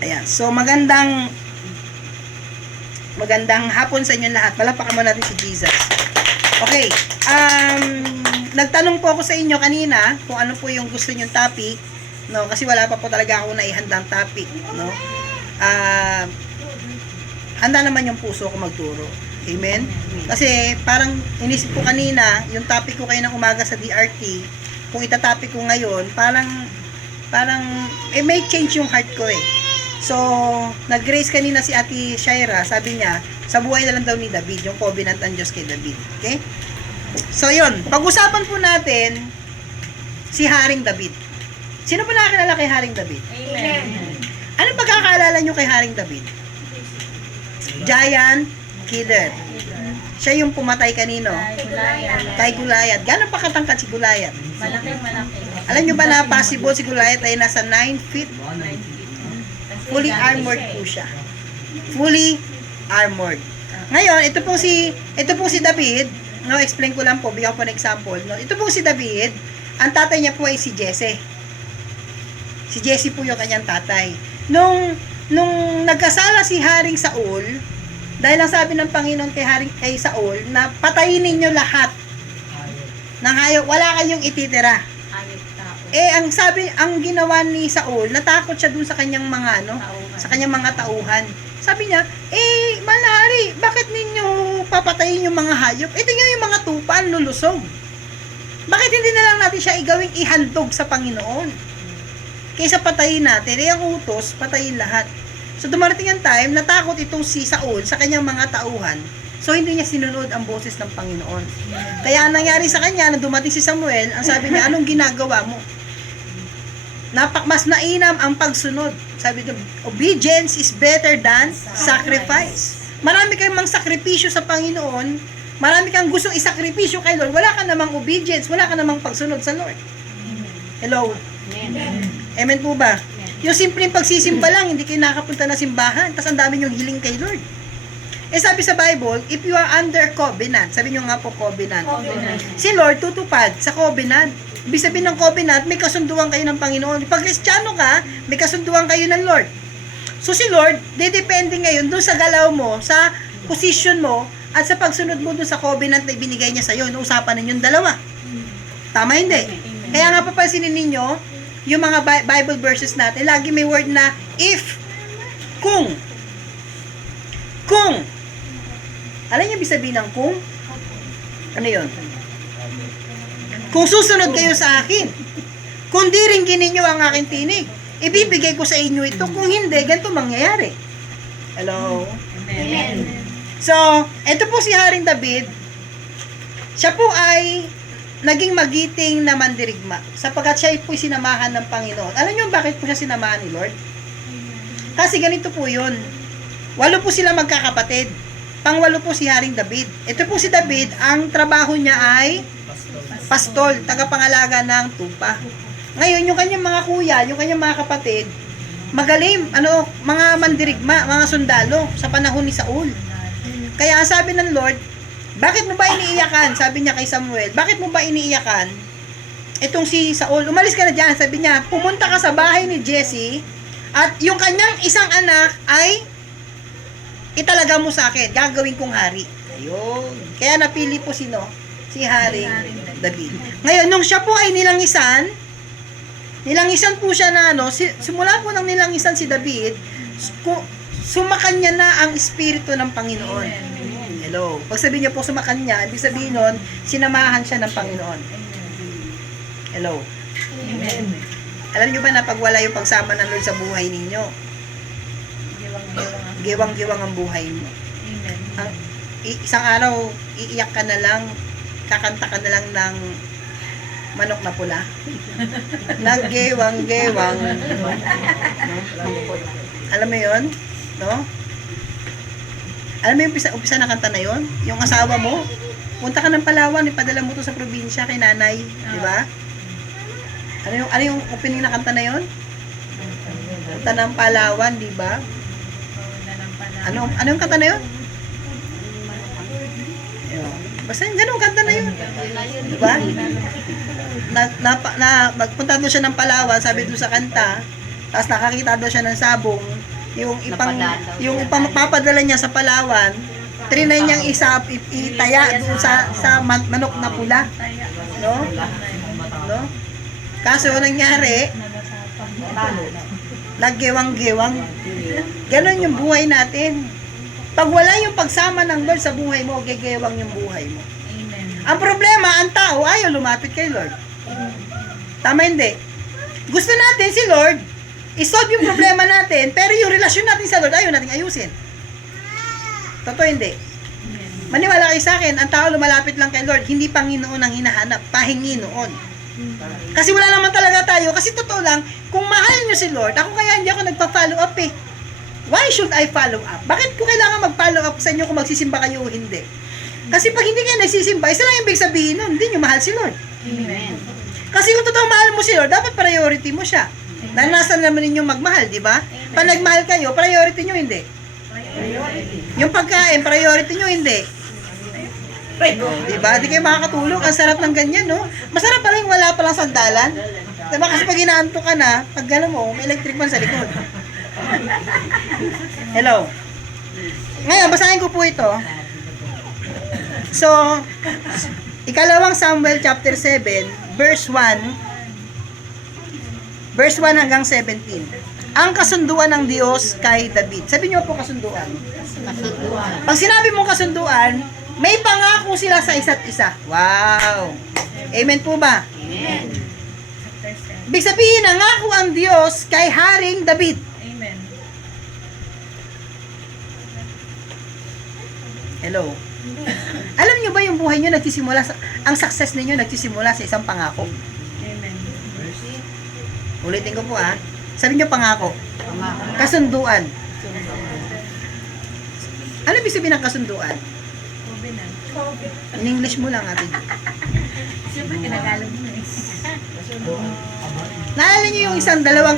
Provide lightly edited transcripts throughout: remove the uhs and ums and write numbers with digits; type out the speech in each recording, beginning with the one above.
Ayan. So, magandang hapon sa inyong lahat. Palapakan mo natin si Jesus. Okay. Nagtanong po ako sa inyo kanina kung ano po yung gusto nyong topic. No? Kasi wala pa po talaga ako naihandang topic. No? Handa naman yung puso ko magturo. Amen? Kasi parang inisip ko kanina, yung topic ko kayo ng umaga sa DRT, kung itatopic ko ngayon, parang may change yung heart ko eh. So, nag-grace kanina si Ate Shaira, sabi niya, sa buhay na lang daw ni David, yung covenant ng Diyos kay David. Okay? So, yun. Pag-usapan po natin si Haring David. Sino po nakakilala kay Haring David? Amen. Anong pagkakaalala nyo kay Haring David? Giant killer. Siya yung pumatay kanino? Kay Goliath. Gano'n pa katangkad si Goliath? Malaki. Alam nyo ba na possible si Goliath ay nasa 9 feet? Fully armored po siya. Fully armored. Ngayon, ito pong si David, no, explain ko lang po, bigyan ko ng example, no. Ito pong si David, ang tatay niya po ay si Jesse. Si Jesse po yung kanyang tatay. Nung nagkasala si Haring Saul, dahil lang sabi ng Panginoon kay Saul na patayin ninyo lahat ng hayop, wala kayong ititira. Ang ginawa ni Saul, natakot siya dun sa kanyang mga tauhan. Sabi niya, Manari, bakit ninyo papatayin yung mga hayop? Ito nga yung mga tupa, lulusog. Bakit hindi na lang natin siya igawing ihandog sa Panginoon? Kaysa patayin natin, ang utos, patayin lahat. So dumarating ang time, natakot itong si Saul sa kanyang mga tauhan. So hindi niya sinunod ang boses ng Panginoon. Kaya ang nangyari sa kanya, na dumating si Samuel, ang sabi niya, anong ginagawa mo? Mas mainam ang pagsunod. Sabi doon, obedience is better than sacrifice. Marami kayong mga sakripisyo sa Panginoon, marami kang gustong isakripisyo kay Lord, wala ka namang obedience, wala ka namang pagsunod sa Lord. Hello? Amen po ba? Yung simpleng pagsisimba lang, hindi kayo nakapunta na simbahan, tapos ang dami yung hiling kay Lord. Sabi sa Bible, if you are under covenant, sabi nyo nga po covenant. Si Lord tutupad sa covenant. Ibig sabihin ng covenant, may kasunduan kayo ng Panginoon. Pag Kristiyano ka, may kasunduan kayo ng Lord. So si Lord, depende ngayon doon sa galaw mo, sa position mo, at sa pagsunod mo doon sa covenant na ibinigay niya sa'yo. Inuusapan ninyong dalawa. Tama hindi? Kaya nga papansinin ninyo, yung mga Bible verses natin, lagi may word na if, kung. Alam niyo ibig sabihin ng kung? Ano yun? Kung susunod kayo sa akin, kung di ringgin ninyo ang aking tinig, ibibigay ko sa inyo ito. Kung hindi, ganito mangyayari. Hello? Amen. So, ito po si Haring David. Siya po ay naging magiting na mandirigma sapagkat siya po sinamahan ng Panginoon. Alam niyo bakit po siya sinamahan ni Lord? Kasi ganito po yun. 8 po sila magkakapatid. Pang-8 po si Haring David. Ito po si David, ang trabaho niya ay pastol, tagapangalaga ng tupa. Ngayon, yung kanyang mga kuya, yung kanyang mga kapatid, magaling, mga mandirigma, mga sundalo sa panahon ni Saul. Kaya sabi ng Lord, bakit mo ba iniiyakan? Sabi niya kay Samuel, bakit mo ba iniiyakan? Itong si Saul, umalis ka na dyan. Sabi niya, pumunta ka sa bahay ni Jesse at yung kanyang isang anak ay italaga mo sa akin, gagawin kong hari. Ayun. Kaya napili po si Haring David. Ngayon, nung siya po ay nilangisan po siya na simula po nang nilangisan si David, sumakan niya na ang espiritu ng Panginoon. Hello. Pag sabihin niya po sumakan niya, ibig sabihin nun, sinamahan siya ng Panginoon. Hello. Amen. Alam niyo ba na pag wala yung pagsama ng Lord sa buhay ninyo, giwang-giwang ang buhay mo. Amen. Isang araw, iiyak ka na lang, kakanta ka na lang ng manok na pula. Naggewang-gewang. No? Alam mo yun? No? Alam mo yung umpisa na kanta na yun? Yung asawa mo, punta ka ng Palawan, ipadala mo to sa probinsya kay nanay. Di ba? Ano yung opening na kanta na yun? Punta ng Palawan, di ba? Ano yung kanta na yun? Basta yung ganun kanta na yun. Diba? Magpunta doon siya ng Palawan, sabi doon sa kanta, tapos nakakita doon siya ng sabong, yung ipangpapadala niya sa Palawan, trinay niyang itaya doon sa manok na pula, no? No? Kaso nangyari, naggewang-gewang. Ganon yung buhay natin. Pag wala yung pagsama ng Lord sa buhay mo, gegewang yung buhay mo. Ang problema, ang tao ayaw lumapit kay Lord. Tama hindi? Gusto natin si Lord, isolve yung problema natin, pero yung relasyon natin sa Lord, ayaw natin ayusin. Totoo hindi? Maniwala kayo sa akin, ang tao lumalapit lang kay Lord, hindi Panginoon ang hinahanap, pahingi noon. Kasi wala naman talaga tayo, kasi totoo lang, kung mahal nyo si Lord, ako kaya hindi ako nagpa-follow up eh. Why should I follow up? Bakit ko kailangan mag-follow up sa inyo kung magsisimba kayo o hindi? Kasi pag hindi kayo nagsisimba, isa lang yung ibig sabihin nun, hindi nyo mahal si Lord. Amen. Kasi kung totoong mahal mo si Lord, dapat priority mo siya. Dahil nasa naman ninyong magmahal, di ba? Pag nagmahal kayo, priority nyo hindi. Yung pagkain, priority nyo hindi. Di ba? Di kayo makakatulog. Ang sarap ng ganyan, no? Masarap pala yung wala palang sandalan. Di ba? Kasi pag inaantok ka na, pag gano'n mo, may electric fan sa likod. Hello. Ngayon, basahin ko po ito. So, ikalawang Samuel chapter 7, verse 1 hanggang 17. Ang kasunduan ng Diyos kay David. Sabi niyo po kasunduan. Pag sinabi mong kasunduan, may pangako sila sa isa't isa. Wow! Amen po ba? Amen. Ibig sabihin, nangako ang Diyos kay Haring David. Amen. Hello. Alam niyo ba yung buhay niyo nagsisimula ang success ninyo nagsisimula sa isang pangako? Amen. Ulitin ko po Sabi niyo pangako. Kasunduan. Ano ibig sabihin ng kasunduan? In English mo lang ate. Siyempre, kinagalog mo eh. Naalala niyo yung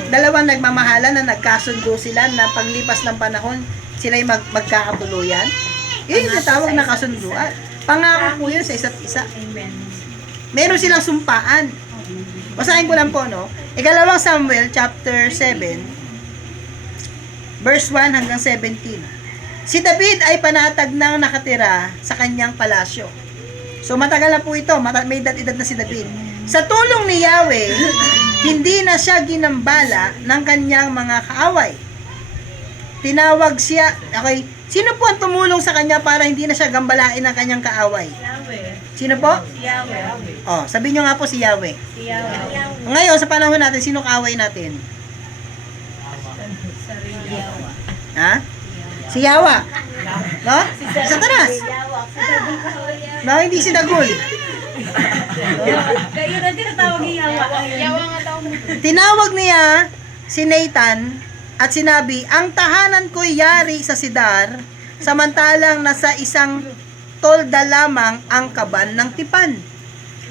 dalawang nagmamahalan na nagkasundo sila na paglipas ng panahon sila'y magkakatuluyan? Yun yung tawag na kasunduan. Pangako po yun sa isa't isa. Amen. Meron silang sumpaan. Basahin ko lang po, no? Ikalawang Samuel, chapter 7, verse 1 hanggang 17. Si David ay panatag nang nakatira sa kanyang palasyo. So, matagal na po ito. May edad na si David. Sa tulong ni Yahweh, hindi na siya ginambala ng kanyang mga kaaway. Tinawag siya, okay, sino po ang tumulong sa kanya para hindi na siya gambalain ng kanyang kaaway? Yahweh. Sino po? Si Yahweh. Oh, sabihin nyo nga po si Yahweh. Si Yahweh. Ngayon, sa panahon natin, sino kaaway natin? Sarili Yahweh. Ha? Si Yawa. No? Si Satanas. No, hindi si Dagul. Kaya na tinatawag ni Yahweh. Yahweh nga tawag mo. Tinawag niya si Nathan at sinabi, ang tahanan ko'y yari sa Sidar, samantalang nasa isang tolda lamang ang kaban ng tipan.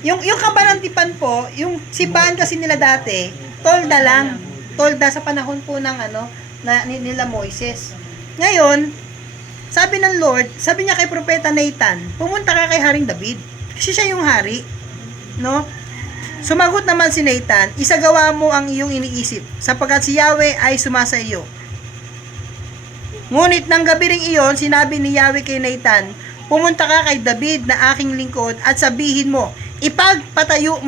Yung kaban ng tipan po, yung simbahan kasi nila dati, tolda lang. Tolda sa panahon po ng nila Moises. Ngayon, sabi ng Lord, sabi niya kay Propeta Nathan, pumunta ka kay Haring David. Kasi siya yung hari. No? Sumagot naman si Nathan, isagawa mo ang iyong iniisip, sapagkat si Yahweh ay sumasa iyo. Ngunit ng gabi ring iyon, sinabi ni Yahweh kay Nathan, pumunta ka kay David na aking lingkod at sabihin mo, ipagtatayo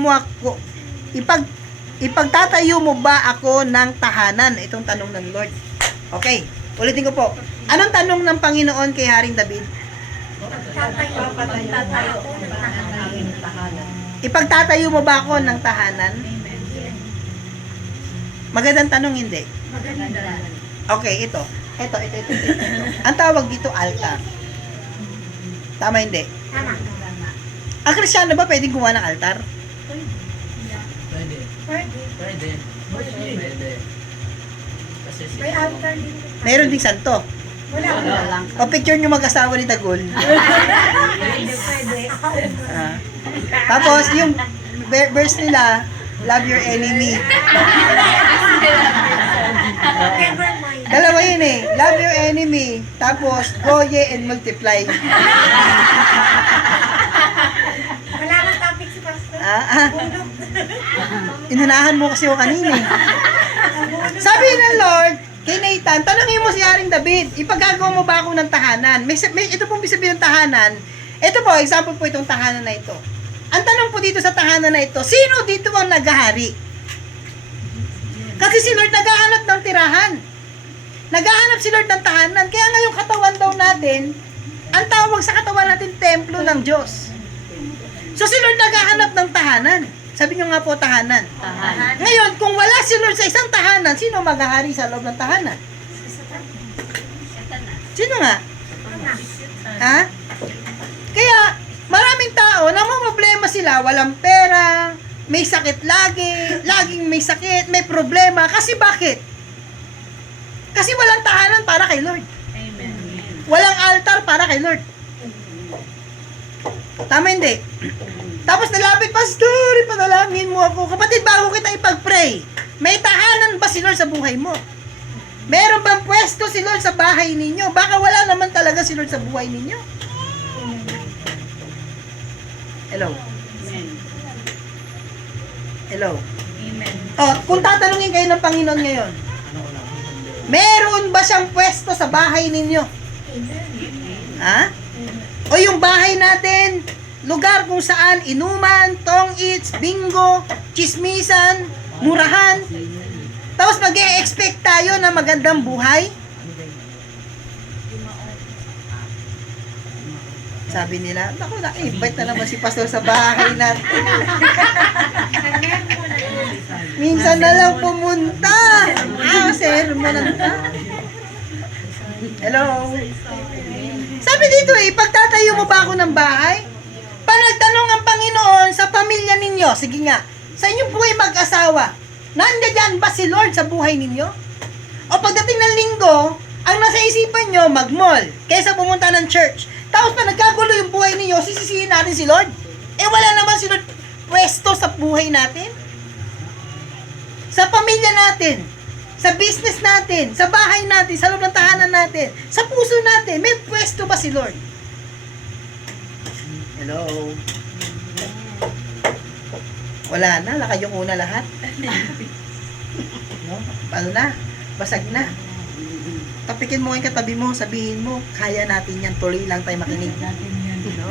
mo ba ako ng tahanan? Itong tanong ng Lord. Okay, ulitin ko po. Anong tanong ng Panginoon kay Haring David? Ipagtatayo mo ba ako ng tahanan? Magandang tanong, hindi? Okay, ito. Ito. Ang tawag dito, altar. Tama, hindi? Tama. Ang Kristiyano ba pwedeng gumawa ng altar? Pwede. Kasi May altar din. Mayroon ding santo. Wala. O picture nyo mag-asawa ni Dagul. Pwede. Ah. Tapos, yung verse nila, love your enemy. Never mind. Dalawa yun eh. Love your enemy. Tapos, go ye and multiply. Wala nang topic si Pastor. Inunahan mo kasi yung kanina eh. Sabi ng Lord, Kay Nathan, tanongin mo si Haring David, ipagagawa mo ba ako ng tahanan? Ito pong sabihin ng tahanan. Ito po, example po itong tahanan na ito. Ang tanong po dito sa tahanan na ito, sino dito ang naghahari? Kasi si Lord naghahanap ng tirahan. Naghahanap si Lord ng tahanan. Kaya nga yung katawan daw natin, ang tawag sa katawan natin, templo ng Diyos. So si Lord naghahanap ng tahanan. Sabi nyo nga po, tahanan. Tahanan. Ngayon, kung wala si Lord sa isang tahanan, sino maghahari sa loob ng tahanan? Sino nga? Ha? Kaya, maraming tao, namumroblema sila, walang pera, may sakit lagi, laging may sakit, may problema. Kasi bakit? Kasi walang tahanan para kay Lord. Amen. Walang altar para kay Lord. Tama hindi? Tapos nalapit, Pastor, ipanalangin mo ako. Kapatid, bago kita ipag-pray, may tahanan ba si Lord sa buhay mo? Meron bang pwesto si Lord sa bahay ninyo? Baka wala naman talaga si Lord sa buhay ninyo. Hello? Amen. Hello? Amen. Oh, kung tatanungin kayo ng Panginoon ngayon, meron ba siyang pwesto sa bahay ninyo? Ha? O yung bahay natin, lugar kung saan inuman, tong-its, bingo, chismisan, murahan. Tapos mag-e-expect tayo na magandang buhay. Sabi nila, naku, na-invite na naman si Pastor sa bahay natin. Minsan na lang pumunta. Sermonan ka. Hello? Sabi dito pagtatayo mo ba ako ng bahay? Panagtanong ang Panginoon sa pamilya ninyo, sige nga, sa inyong buhay mag-asawa, nandiyan ba si Lord sa buhay ninyo? O pagdating ng linggo, ang nasa isipan nyo, mag-mall, kaysa pumunta ng church. Tapos pa nagkagulo yung buhay ninyo, sisisihin natin si Lord? Wala naman si Lord pwesto sa buhay natin? Sa pamilya natin, sa business natin, sa bahay natin, sa loob ng tahanan natin, sa puso natin, may pwesto ba si Lord? Hello? Wala na, lakad yung una lahat. No? Paano na? Basag na. Tapikin mo yung katabi mo, sabihin mo, kaya natin yan, tuloy lang tayo makinig. No?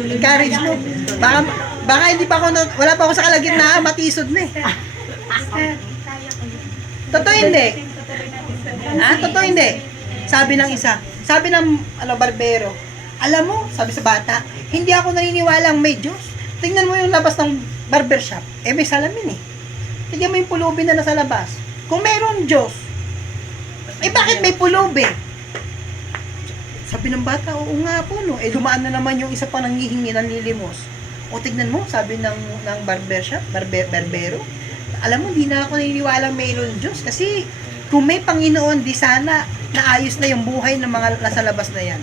Encourage mo. Baka hindi pa ako, wala pa ako sa kalagitnaan, matisod na eh. Totoo hindi. Ha? Totoo hindi. Sabi ng isa, sabi ng barbero, alam mo, sabi sa bata, hindi ako naniniwalang may Diyos. Tingnan mo yung labas ng barbershop. May salamin eh. Tingnan mo yung pulubi na nasa labas. Kung mayroong Diyos, bakit may pulubi? Sabi ng bata, oo nga po no. Dumaan na naman yung isa pa nanghihingi ng lilimos. O tignan mo, sabi ng barbershop, barbero, alam mo, di na ako naniniwalang mayroong Diyos. Kasi kung may Panginoon, di sana naayos na yung buhay ng mga nasa labas na yan.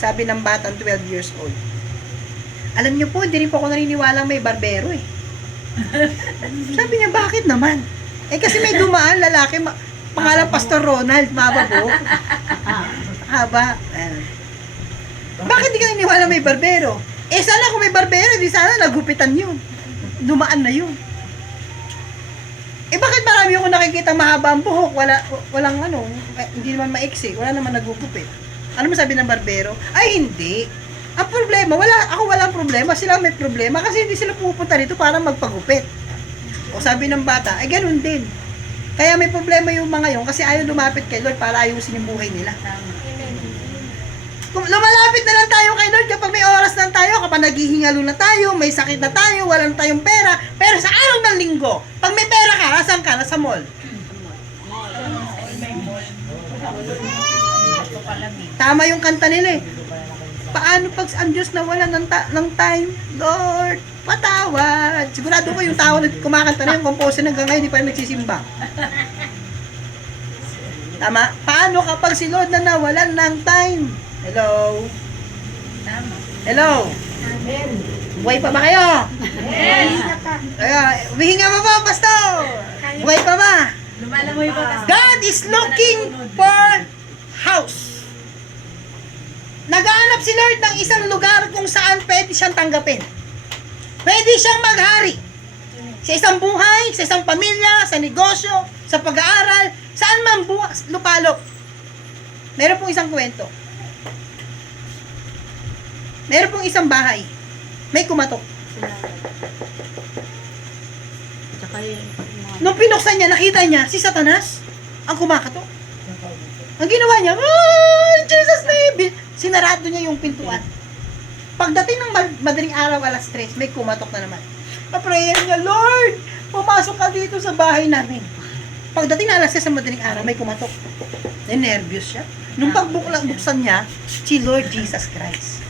Sabi ng batang 12 years old. Alam niyo po, hindi rin po ako naniniwalang may barbero eh. Sabi niya, bakit naman? Kasi may dumaan lalaki, pangalan Pastor Ronald, maba po. Haba. Bakit di ka naniniwalang may barbero? Sana kung may barbero, di sana nagupitan yun. Dumaan na yun. Bakit marami ako nakikita mahaba ang buhok, walang hindi naman maiksi, wala naman nagugupit. Ano mo sabi ng barbero? Ay, hindi. Ang problema, ako walang problema, sila may problema kasi hindi sila pupunta dito para magpagupit. O sabi ng bata, ay ganun din. Kaya may problema yung mga yun kasi ayaw lumapit kay Lord para ayusin yung buhay nila. Kung lumalapit na lang tayo kay Lord kapag may oras lang tayo, kapag naghihingalo na tayo, may sakit na tayo, walang tayong pera, pero sa araw ng linggo, pag may pera ka, asan ka? Nasa mall. Tama yung kanta nila eh. Paano pag ang Diyos na wala ng time? Lord, patawad. Sigurado ko yung tao na kumakanta na yung composer hanggang ngayon, hindi pa rin nagsisimba. Tama? Paano kapag si Lord na nawalan ng time? Hello? Tama. Hello? Amen. Buhay pa ba kayo? Yes. Humihinga pa ba, Pastor? Buhay pa ba? Lumalamoy pa kasi. God is looking for house. Naghahanap si Lord ng isang lugar kung saan pwede siyang tanggapin. Pwede siyang maghari. Sa isang buhay, sa isang pamilya, sa negosyo, sa pag-aaral, saan man lupalop. Meron pong isang kwento. Meron pong isang bahay. May kumatok. Tsaka yung Nung pinuksan niya, nakita niya si Satanas ang kumakatok. Ang ginawa niya, Jesus name! Sinarado niya yung pintuan. Pagdating ng madaling araw, alas 3, may kumatok na naman. Pa-prayer niya, Lord, pumasok ka dito sa bahay namin. Pagdating na alas 3 sa madaling araw, may kumatok. Nervyos siya. Nung pagbuksan niya, si Lord Jesus Christ.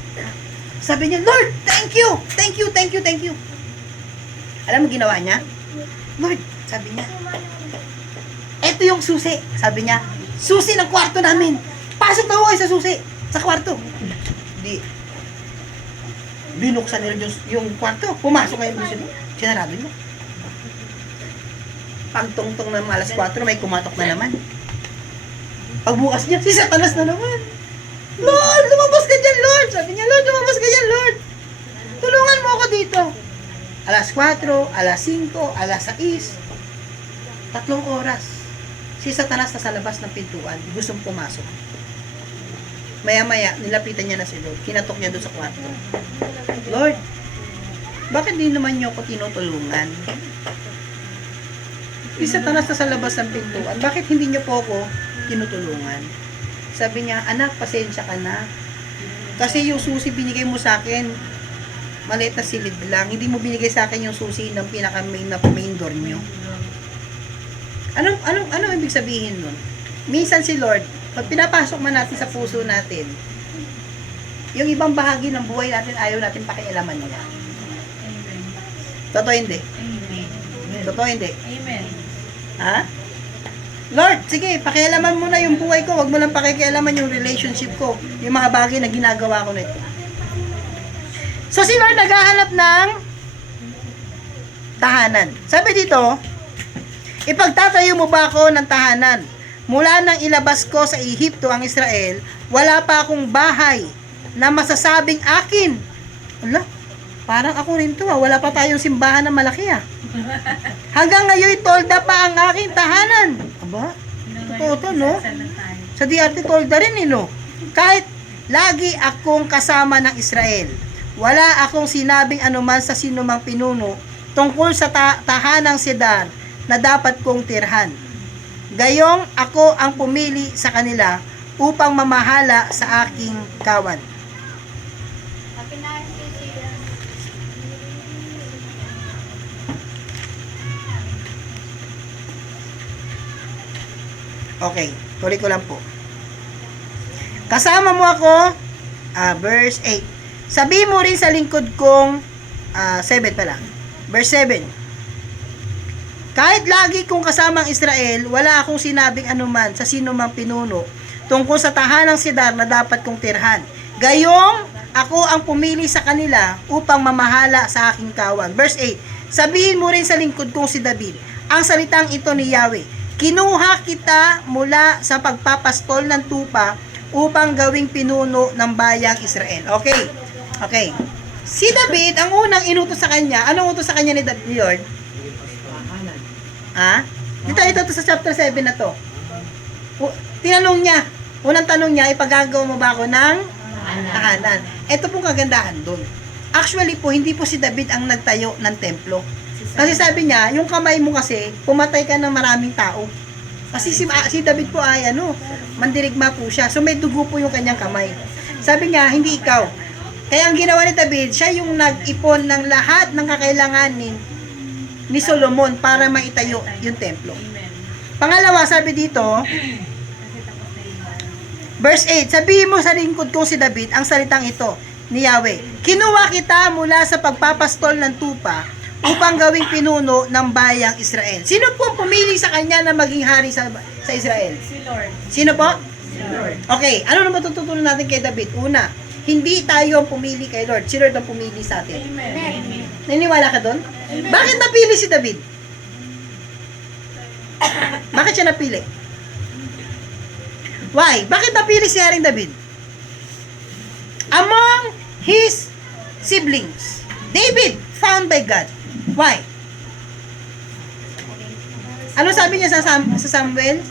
Sabi niya, Lord, thank you, thank you, thank you, thank you. Alam mo ginawa niya? Lord, sabi niya, eto yung susi. Sabi niya, susi ng kwarto namin. Pasok daw kayo sa susi, sa kwarto. Di, binuksan nila yung kwarto. Pumasok kayo yung susi. Sinarado niya. Pagtungtong ng alas 4, may kumatok na naman. Pagbukas niya, si Satanas na naman. Lord, lumabas ka dyan, Lord. Sabi niya, Lord, lumabas ka dyan, Lord. Tulungan mo ako dito. Alas 4, alas 5, alas 6. 3 oras. Si Satanas na sa labas ng pintuan, gustong pumasok. Maya-maya, nilapitan niya na si Lord. Kinatok niya doon sa kwarto. Lord, bakit di naman niyo ako tinutulungan? Si Satanas na sa labas ng pintuan, bakit hindi niyo po ako tinutulungan? Sabi niya, anak, pasensya ka na. Kasi yung susi binigay mo sa akin, maliit na silid lang. Hindi mo binigay sa akin yung susi ng main door niyo. Anong ibig sabihin nun? Minsan si Lord, pag pinapasok man natin sa puso natin, yung ibang bahagi ng buhay natin, ayaw natin pakialaman niya. Amen. Totoo hindi? Amen. Totoo hindi? Amen. Ha? Lord, sige, pakialaman mo na yung buhay ko. Huwag mo lang pakikialaman yung relationship ko. Yung mga bagay na ginagawa ko nito. So, si Lord naghahanap ng tahanan. Sabi dito, ipagtatayo mo ba ako ng tahanan? Mula nang ilabas ko sa Ehipto ang Israel, wala pa akong bahay na masasabing akin. Ala, parang ako rin to. Wala pa tayong simbahan na malaki Hanggang ngayon, tolda pa ang aking tahanan. Aba, totoo to, no? Sa DRT tolda rin, no? Kahit lagi akong kasama ng Israel, wala akong sinabing anuman sa sinumang pinuno tungkol sa tahanang Sedar na dapat kong tirhan. Gayong ako ang pumili sa kanila upang mamahala sa aking kawan. Okay, tuloy ko lang po. Kasama mo ako, verse 8. Sabi mo rin sa lingkod kong, 7 pala, verse 7. Kahit lagi kong kasama ang Israel, wala akong sinabing anuman sa sino mang pinuno tungkol sa tahanang Sedar na dapat kong tirhan. Gayong ako ang pumili sa kanila upang mamahala sa aking kawan. Verse 8. Sabihin mo rin sa lingkod kong si David, ang salitang ito ni Yahweh, kinuha kita mula sa pagpapastol ng tupa upang gawing pinuno ng bayang Israel. Okay. Okay. Si David, ang unang inutos sa kanya, anong utos sa kanya ni Lord? Ha? Ito sa chapter 7 na to. Tinanong niya, unang tanong niya, ipagagawa mo ba ako ng tahanan? Ito pong kagandahan doon. Actually po, hindi po si David ang nagtayo ng templo. Kasi sabi niya, yung kamay mo kasi, pumatay ka ng maraming tao. Kasi si David po ay mandirigma po siya. So may dugo po yung kanyang kamay. Sabi niya, hindi ikaw. Kaya ang ginawa ni David, siya yung nag-ipon ng lahat ng kakailanganin ni Solomon para maitayo yung templo. Pangalawa, sabi dito, verse 8, sabihin mo sa lingkod kong si David ang salitang ito ni Yahweh, kinuha kita mula sa pagpapastol ng tupa upang gawing pinuno ng bayang Israel. Sino po pumili sa kanya na maging hari sa Israel? Si Lord. Sino po? Si Lord. Okay, ano naman tututunan natin kay David? Una, hindi tayo ang pumili kay Lord. Si Lord ang pumili sa atin. Amen. Naniniwala ka doon? Bakit napili si David? Bakit siya napili? Why? Bakit napili si Haring David? Among his siblings, David found by God. Why? Ano sabi niya sa Samuel?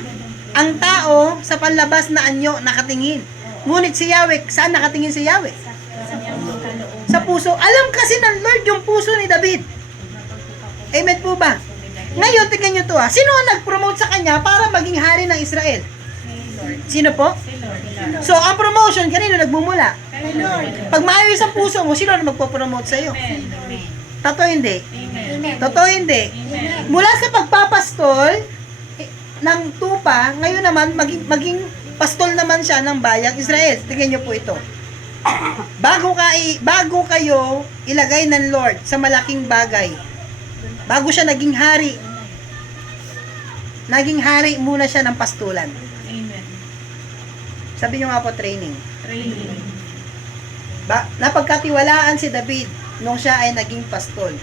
Ang tao sa panlabas na anyo nakatingin. Ngunit si Yahweh, saan nakatingin si Yahweh? Sa puso. Alam kasi ng Lord yung puso ni David. Amen po ba? Ngayon, tingnan nyo to Sino ang nag-promote sa kanya para maging hari ng Israel? Sino po? So, ang promotion, kanino nagmumula? Pag maayos ang puso mo, sino ang magpo-promote sa iyo? Totoo hindi? Totoo hindi? Mula sa pagpapastol ng tupa, ngayon naman, maging pastol naman siya ng bayang Israel. Tingnan nyo po ito. Bago kayo ilagay ng Lord sa malaking bagay, bago siya naging hari muna siya ng pastulan. Amen. Sabi nyo nga po, training. Training. Napagkatiwalaan si David nung siya ay naging pastol.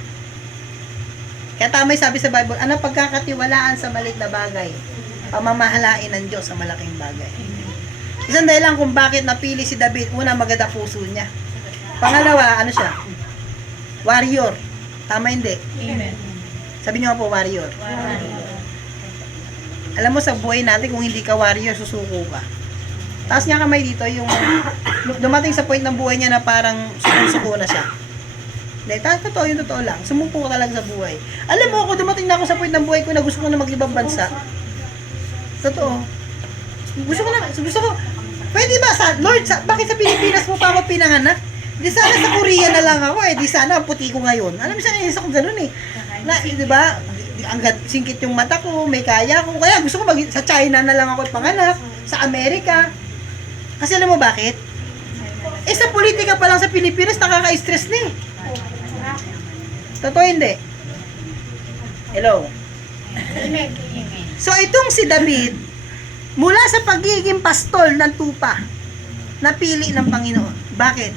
Kaya tamay sabi sa Bible, ano pagkakatiwalaan sa maliit na bagay? Pamamahalain ng Diyos sa malaking bagay. Isang dahilan kung bakit napili si David, una, maganda puso niya. Pangalawa, ano siya? Warrior. Tama hindi? Amen. Sabi niyo nga po, warrior. Alam mo sa buhay natin, kung hindi ka warrior, susuko ka. Taas niya kamay dito, yung dumating sa point ng buhay niya na parang suko na siya. Hindi, totoo yung totoo lang. Sumuko ka talaga sa buhay. Alam mo, ako dumating na ako sa point ng buhay ko na gusto ko na maglibang bansa. Totoo. Gusto ko, pwede ba Lord, bakit sa Pilipinas mo pa ako pinanganak? Di sana sa Korea na lang ako di sana puti ko ngayon. Alam mo siya, nainis ako ganun di ba? Hanggat singkit yung mata ko, may kaya ko. Kaya gusto ko sa China na lang ako panganak, sa Amerika. Kasi alam mo bakit? Sa politika pa lang sa Pilipinas, nakaka-stress na Totoo hindi? Hello? So, itong si David, mula sa pagiging pastol ng tupa, napili ng Panginoon. Bakit?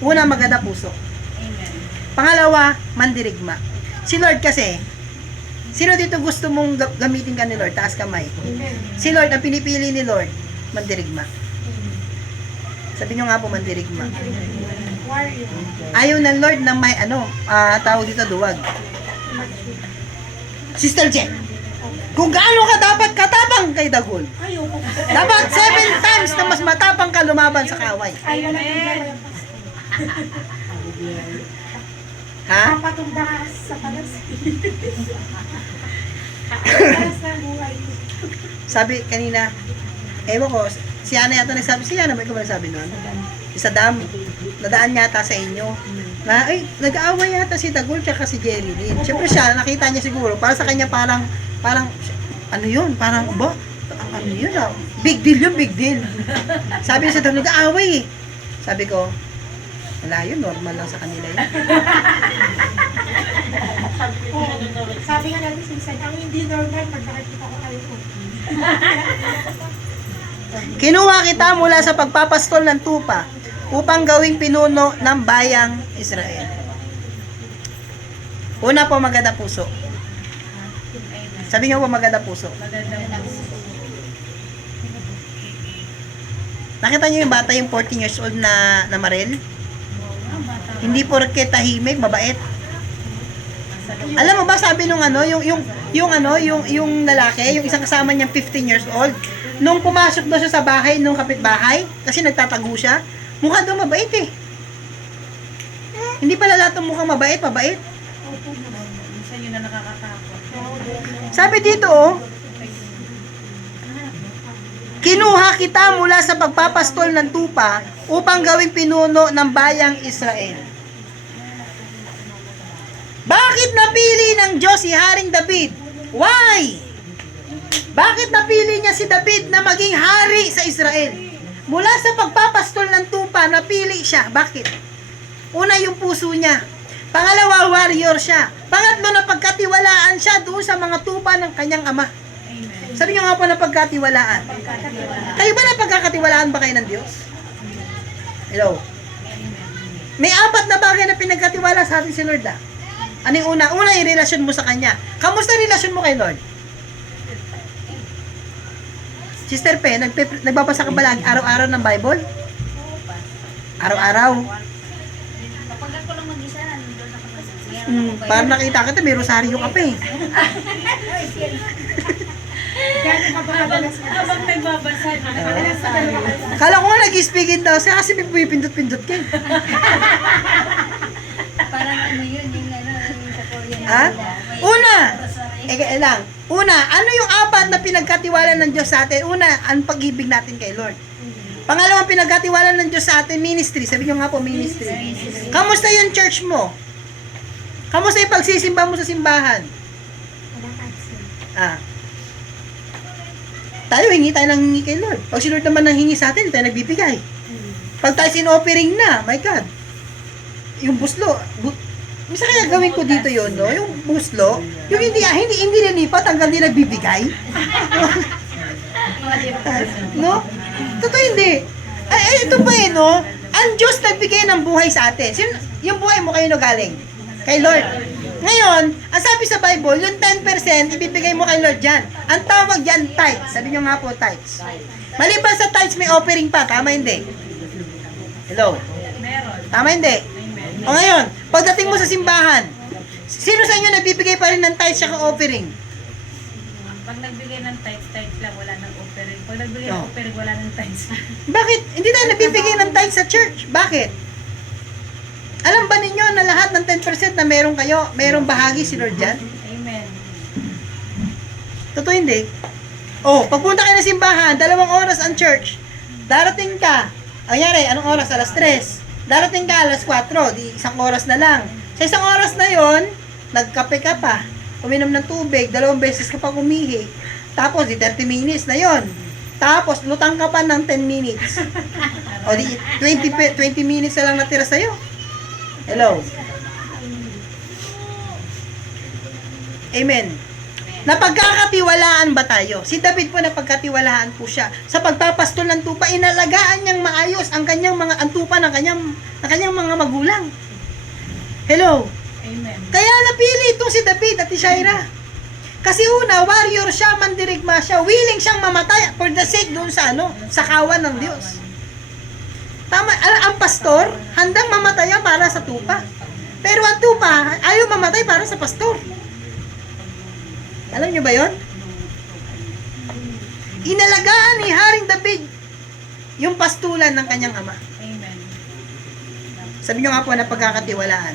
Una, maganda puso. Amen. Pangalawa, mandirigma. Si Lord kasi, sino dito gusto mong gamitin ka ni Lord? Taas kamay. Si Lord, ang pinipili ni Lord, mandirigma. Sabi nyo nga po, mandirigma. Ayaw ng Lord na may tawag dito, duwag. Sister Jen, kung gaano ka dapat katapang kay Dagul, dapat 7 times na mas matapang ka lumaban sa kaway. Amen. Ha? Papatunda ka sa palas. Palas na buhay. Sabi kanina, ewan ko, si Ana yata nagsabi, si Ana ba ikaw ba nagsabi nun? Sa dam, nadaan yata sa inyo. Na, nag-aaway yata si Dagul tsaka si Jerry Lynn. Siyempre siya, nakita niya siguro, para sa kanya parang, ano yun, parang, ano yun big deal yun, big deal. Sabi niya sa dam, nag-aaway Sabi ko, wala yun, normal lang sa kanila yun. Sabi nga natin, Susan, ang hindi normal pag nakikita ko kayo po. Kinuha kita mula sa pagpapastol ng tupa upang gawing pinuno ng bayang Israel. Una po, maganda puso. Sabi niyo po, maganda puso. Nakita niyo yung bata, yung 14 years old na Marel? Hindi porke tahimik, mabait. Alam mo ba, sabi nung yung lalaki, yung isang kasama niyang 15 years old, nung pumasok daw siya sa bahay nung kapitbahay, kasi nagtatago siya, mukha daw mabait Hindi pala lahat ng mukhang mabait. Minsan yun na nakakatakot. Sabi dito, kinuha kita mula sa pagpapastol ng tupa upang gawing pinuno ng bayang Israel. Bakit napili ng Diyos si Haring David? Why? Bakit napili niya si David na maging hari sa Israel? Mula sa pagpapastol ng tupa, napili siya. Bakit? Una, yung puso niya. Pangalawa, warrior siya. Pangatlo, napagkatiwalaan siya doon sa mga tupa ng kanyang ama. Amen. Sabi niyo nga po, napagkatiwalaan. Kayo ba napagkakatiwalaan ba kayo ng Diyos? Hello? May 4 na bagay na pinagkatiwala sa atin si Lord Ano yung una? Una, yung relasyon mo sa Kanya. Kamusta relasyon mo kay Lord? Sister Pe, nagbabasa ka ba lang araw-araw ng Bible? Araw-araw. Kapag ako lang mag-isa, nandun ako sa Parang nakita kita, may rosaryo ka pa Gano'n ka ba kadalas Habang nagbabasa, Madalas na dalawa kayo. Kala ko nga nag-speaking daw siya kasi may pumipindot-pindot ka. Parang ano yun, yung ano, yung sa Korean. Ha? Una, lang. Una, ano yung apat na pinagkatiwala ng Diyos sa atin? Una, ang pag-ibig natin kay Lord. Pangalawang pinagkatiwala ng Diyos sa atin, ministry. Sabi nyo nga po, ministry. Kamusta yung church mo? Kamusta yung pagsisimba mo sa simbahan? Walang answer. Ah. Tayo, hingi tayo ng hingi kay Lord. Pag si Lord naman nang hingi sa atin, tayo nagbibigay. Pag tayo sin-offering na, my God. Yung buslo, misa kaya gawin ko dito yon, no? Yung buslo, yung hindi nilipat hanggang di nagbibigay. No? Totoo hindi. Ay, ito pa no? Ang Diyos nagbigay ng buhay sa atin. Yung buhay mo kayo galing? Kay Lord. Ngayon, ang sabi sa Bible, yung 10% ibibigay mo kay Lord dyan. Ang tawag dyan, tithes. Sabi nyo nga po, tithes. Maliban sa tithes, may offering pa. Tama hindi? Hello? meron. Tama hindi? Amen. O ngayon, pagdating mo sa simbahan, sino sa inyo nagbibigay pa rin ng tithes at offering? Pag nagbigay ng tithes lang, wala nang offering. Pag nagbigay Oh. ng offering, wala nang tithes. Bakit? Hindi tayo nagbibigay ng tithes sa church. Bakit? Alam ba ninyo na lahat ng 10% na meron kayo, merong bahagi si Lord dyan? Amen. Totoo hindi? Oh, pagpunta kayo ng simbahan, 2 oras ang church. Darating ka, anyari, anong oras? Alas 3. Darating ka alas 4, di 1 oras na lang. Sa 1 oras na yon, nagkape ka pa, uminom ng tubig, 2 beses ka pa umihi. Tapos, di 30 minutes na yon. Tapos, lutang ka pa ng 10 minutes. O di 20 minutes na lang natira sa'yo. Hello? Amen. Napagkakatiwalaan ba tayo? Si David po napagkatiwalaan po siya. Sa pagpapastol ng tupa, inalagaan niyang maayos ang kanyang mga antupa ng kanyang mga magulang. Hello? Amen. Kaya napili itong si David at si Shaira. Kasi una, warrior siya, mandirigma siya, willing siyang mamatay for the sake doon sa sa kawan ng Diyos. Tama, ang pastor, handang mamatay para sa tupa. Pero ang tupa, ayaw mamatay para sa pastor. Alam niyo ba yon? Inalagaan ni Haring David yung pastulan ng kanyang ama. Amen. Sabi niyo nga po na pagkakatiwalaan.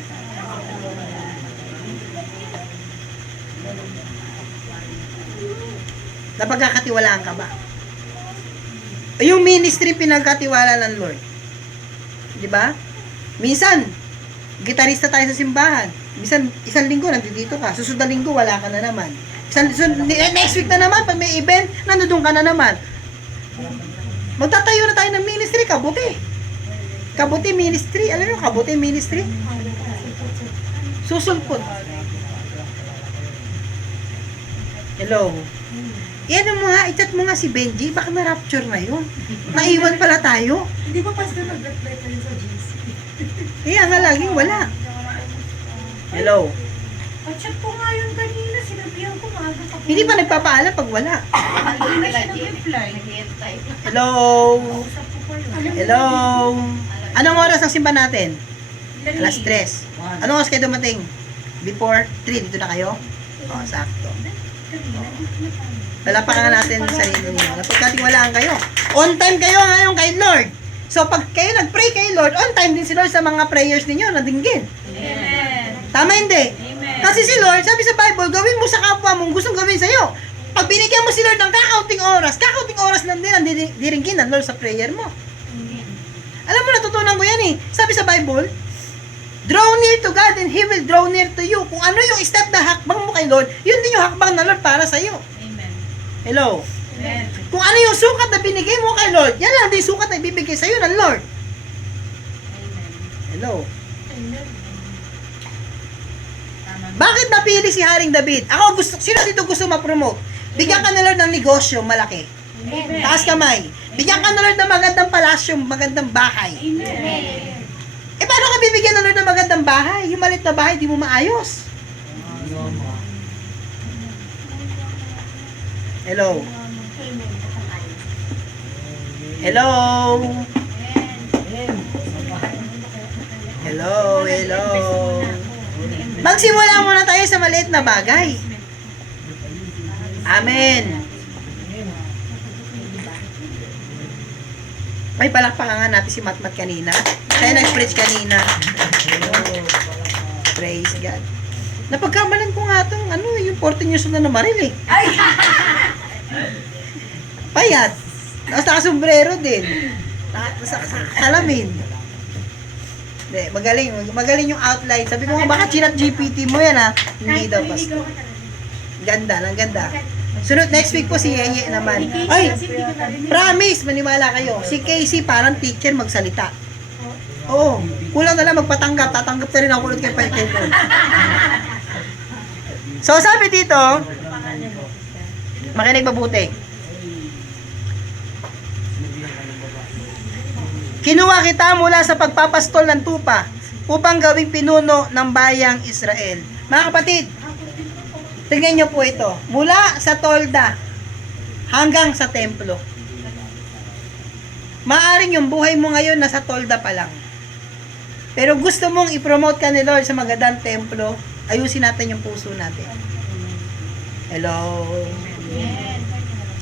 Napagkakatiwalaan ka ba? Yung ministry pinagkatiwala ng Lord. 'Di ba? Minsan, gitarista tayo sa simbahan. Minsan, isang linggo nandito ka. Susunod na linggo, wala ka na naman. Next week na naman, pag may event, nandoon ka na naman. Magtatayo na tayo ng ministry, kabuti. Kabuti ministry. Alam mo, kabuti ministry? Susulpot. Hello. Yan mo nga, i-chat mo nga si Benji, baka na-rapture na yun. Naiwan pala tayo. Hindi ba pastor nag-reply kayo sa GC? Kaya nga laging wala. Hello. Pag-chat ko nga yun kanina, sinabihan ko maaga pa. Hindi pa nagpapaalam pag wala. Hindi na siya nag-reply. Hello. Kausap ko pa yun. Hello. Anong oras ang simba natin? Alas 3. Anong oras kayo dumating? Before 3, dito na kayo? O, sakto. Palapakan natin sa sarili niyo. Napagkatiwalaan kayo. On time kayo ngayon kay Lord. So, pag kayo nag-pray kay Lord, on time din si Lord sa mga prayers ninyo na dinggin. Amen. Tama hindi? Amen. Kasi si Lord, sabi sa Bible, gawin mo sa kapwa mong gustong gawin sa'yo. Pag binigyan mo si Lord ng kakaunting oras lang din ang diringkin ng Lord sa prayer mo. Alam mo, natutunan ko yan eh. Sabi sa Bible, draw near to God and He will draw near to you. Kung ano yung step na hakbang mo kay Lord, yun din yung hakbang ng Lord para sa'yo. Amen. Hello? Amen. Kung ano yung sukat na binigay mo kay Lord, yan lang din sukat na ibibigay sa'yo ng Lord. Amen. Hello? Amen. Tama. Bakit napili si Haring David? Sino dito gusto ma-promote? Bigyan ka ng Lord ng negosyo, malaki. Amen. Taas kamay. Bigyan ka ng Lord ng magandang palasyo, magandang bahay. Amen. Eh, paano ka bibigyan ng Lord ng magandang bahay? Yung malit na bahay, di mo maayos. Hello? Hello? Hello? Magsimula muna tayo sa maliit na bagay. Amen. Ay, palakpakan nga natin si Matmat kanina. Kaya nag-preach kanina. Oh, praise God. Napagkamalan ko nga itong, yung 14 years old na namaril eh. Ay! Payat. Tapos nakasombrero din. Salamin. Hindi, magaling yung outline. Sabi ko nga, baka chinat GPT mo yan ha. Hindi daw, pastor. Ganda, ang ganda. Sunod, next week po si Yeye naman. Ay, promise, maniwala kayo. Si Casey parang teacher magsalita. Oo, kulang na lang magpatanggap. Tatanggap na rin ako ulit kay Pai. So, sabi dito, makinig mabuti. Kinuha kita mula sa pagpapastol ng tupa upang gawing pinuno ng bayang Israel. Mga kapatid, tingnan nyo po ito. Mula sa tolda hanggang sa templo. Maaring yung buhay mo ngayon nasa tolda pa lang. Pero gusto mong i-promote ka ni Lord sa magandang templo, ayusin natin yung puso natin. Hello?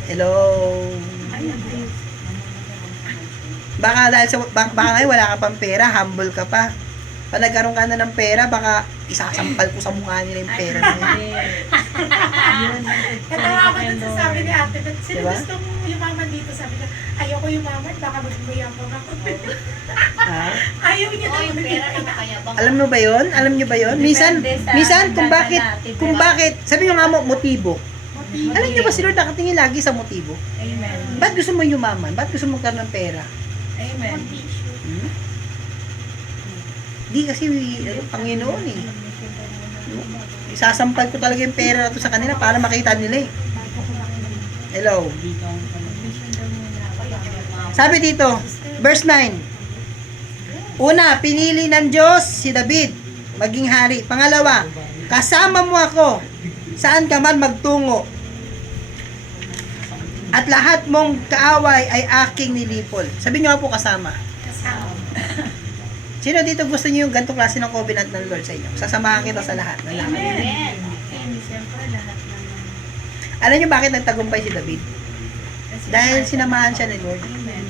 Hello? Baka dahil sa baka ngayon wala ka pang pera, humble ka pa. Pag nagkaroon ka na ng pera, baka isasampal ko sa mukha nila yung pera na yun. Katawa ako dun sa sabi ni ate, sino Diba? gusto mong yumaman dito? Sabi niya, ayoko yumaman, baka magmayabang ako. Ha? Ayaw niya Oo, yung pera na na makayabang. Alam mo ba 'yon? Alam niyo ba 'yon? Minsan kung bakit, sabi niyo nga mo motibo. Alam niyo ba si Lord nakatingin lagi sa motibo? Amen. Ba't gusto mo yumaman? Ba't gusto mo magkaroon ng pera? Amen. Hmm? Di kasi Panginoon eh. Isasampal ko talaga yung pera na to sa kanila para makita nila eh. Hello. Sabi dito, verse 9. Una, pinili ng Diyos si David maging hari. Pangalawa, kasama mo ako saan ka man magtungo. At lahat mong kaaway ay aking nilipol. Sabi niyo nga po kasama. Sino dito gusto niyo yung ganitong klase ng covenant ng Lord sa inyo? Sasamahan kita sa lahat. Ng lahat. Amen. Siyempre, lahat naman. Alam niyo bakit nagtagumpay si David? Kasi Dahil sinamahan siya ni Lord. Amen.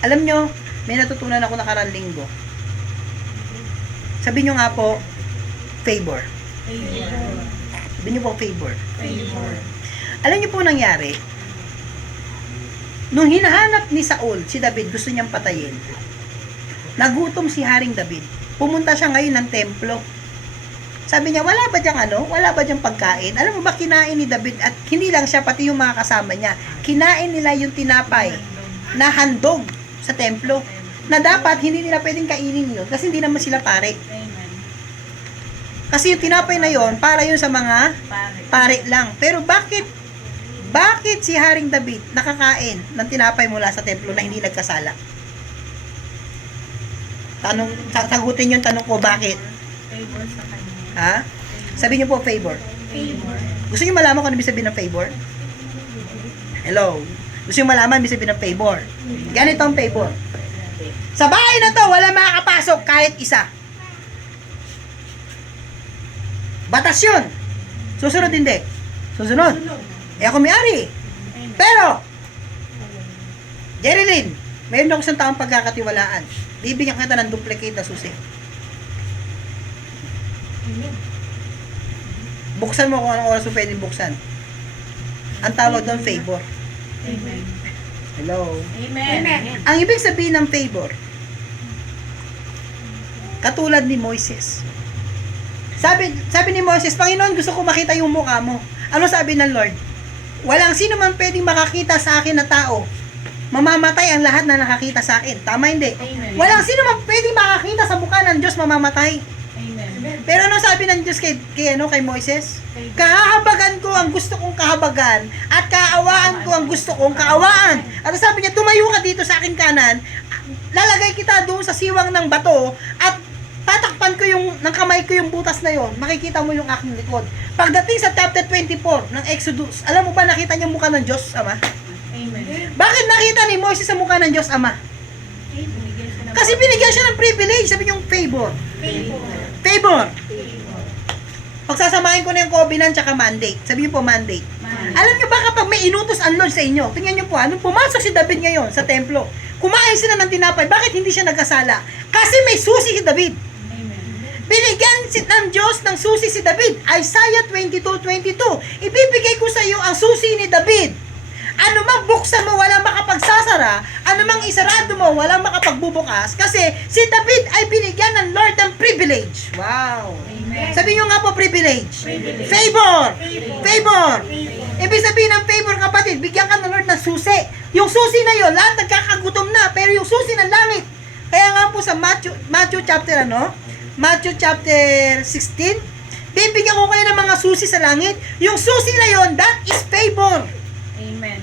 Alam niyo, may natutunan ako nakarang linggo. Sabi niyo nga po, favor. Favor. Sabi niyo po, favor. Favor. Alam niyo po nangyari, nung hinahanap ni Saul, si David, gusto niyang patayin. Nagutom si Haring David. Pumunta siya ngayon ng templo. Sabi niya, wala ba diyang Wala ba diyang pagkain? Alam mo ba, kinain ni David, at hindi lang siya, pati yung mga kasama niya, kinain nila yung tinapay na handog sa templo. Na dapat, hindi nila pwedeng kainin yun, kasi hindi naman sila pare. Amen. Kasi yung tinapay na yon para yun sa mga Pare. pare lang. Pero bakit si Haring David nakakain ng tinapay mula sa templo na hindi nagkasala? Sagutin yung tanong ko, bakit? Favor sa kanya. Ha? Sabi niyo po, favor. Favor. Gusto niyo malaman kung ano ibig sabihin ng favor? Hello? Gusto niyo malaman ibig sabihin ng favor? Ganito ang favor. Sa bahay na to, wala makakapasok kahit isa. Batas yun. Susunod hindi. Susunod. Eh ako may-ari. Amen. Pero, Jerilyn, mayroon ako isang taong pagkakatiwalaan. Bibigyan kita ng duplicate na susi. Buksan mo kung anong oras mo pwedeng buksan. Ang tawag doon, favor. Amen. Hello? Amen. Ang ibig sabihin ng favor, katulad ni Moises. Sabi ni Moses, Panginoon, gusto ko makita yung mukha mo. Ano sabi ng Lord? Walang sino man pwedeng makakita sa akin na tao. Mamamatay ang lahat na nakakita sa akin. Tama hindi? Amen. Walang sino man pwedeng makakita sa mukha ng Diyos mamamatay. Amen. Pero ano sabi ng Diyos kay Moises? Kahabagan ko ang gusto kong kahabagan at kaawaan ko ang gusto kong kaawaan. At sabi niya, tumayo ka dito sa aking kanan, lalagay kita doon sa siwang ng bato at tatakpan ko ng kamay ko yung butas na yon. Makikita mo yung aking likod. Pagdating sa chapter 24 ng Exodus, alam mo ba nakita niya mukha ng Diyos Ama? Amen. Bakit nakita ni Moses sa mukha ng Diyos Ama? Binigyan siya ng Kasi binigyan siya ng privilege, sabi niyong favor. Favor. Pagsasamahin ko na yung covenant tsaka mandate. Sabi niyo po mandate. man. Alam niyo ba kapag may may inutos ang Lord sa inyo. Tingnan niyo po, nung pumasok si David ngayon sa templo, kumain sila ng tinapay. Bakit hindi siya nagkasala? Kasi may susi si David. Amen. Binigyan ng Diyos ng susi si David. Isaiah 22:22. Ibibigay ko sa iyo ang susi ni David. Ano mang buksan mo, walang makapagsasara. Ano mang isarado mo, walang makapagbubukas. Kasi si David ay binigyan ng Lord ng privilege. Wow. Amen. Sabi nyo nga po, privilege. Privilege. Favor. Favor. Ibig sabihin ng favor, kapatid, bigyan ka ng Lord ng susi. Yung susi na yon, lahat nagkakagutom na, pero yung susi ng langit. Kaya nga po sa Matthew chapter Matthew chapter 16, bibigyan ko kayo ng mga susi sa langit. Yung susi na yon, that is favor. Amen.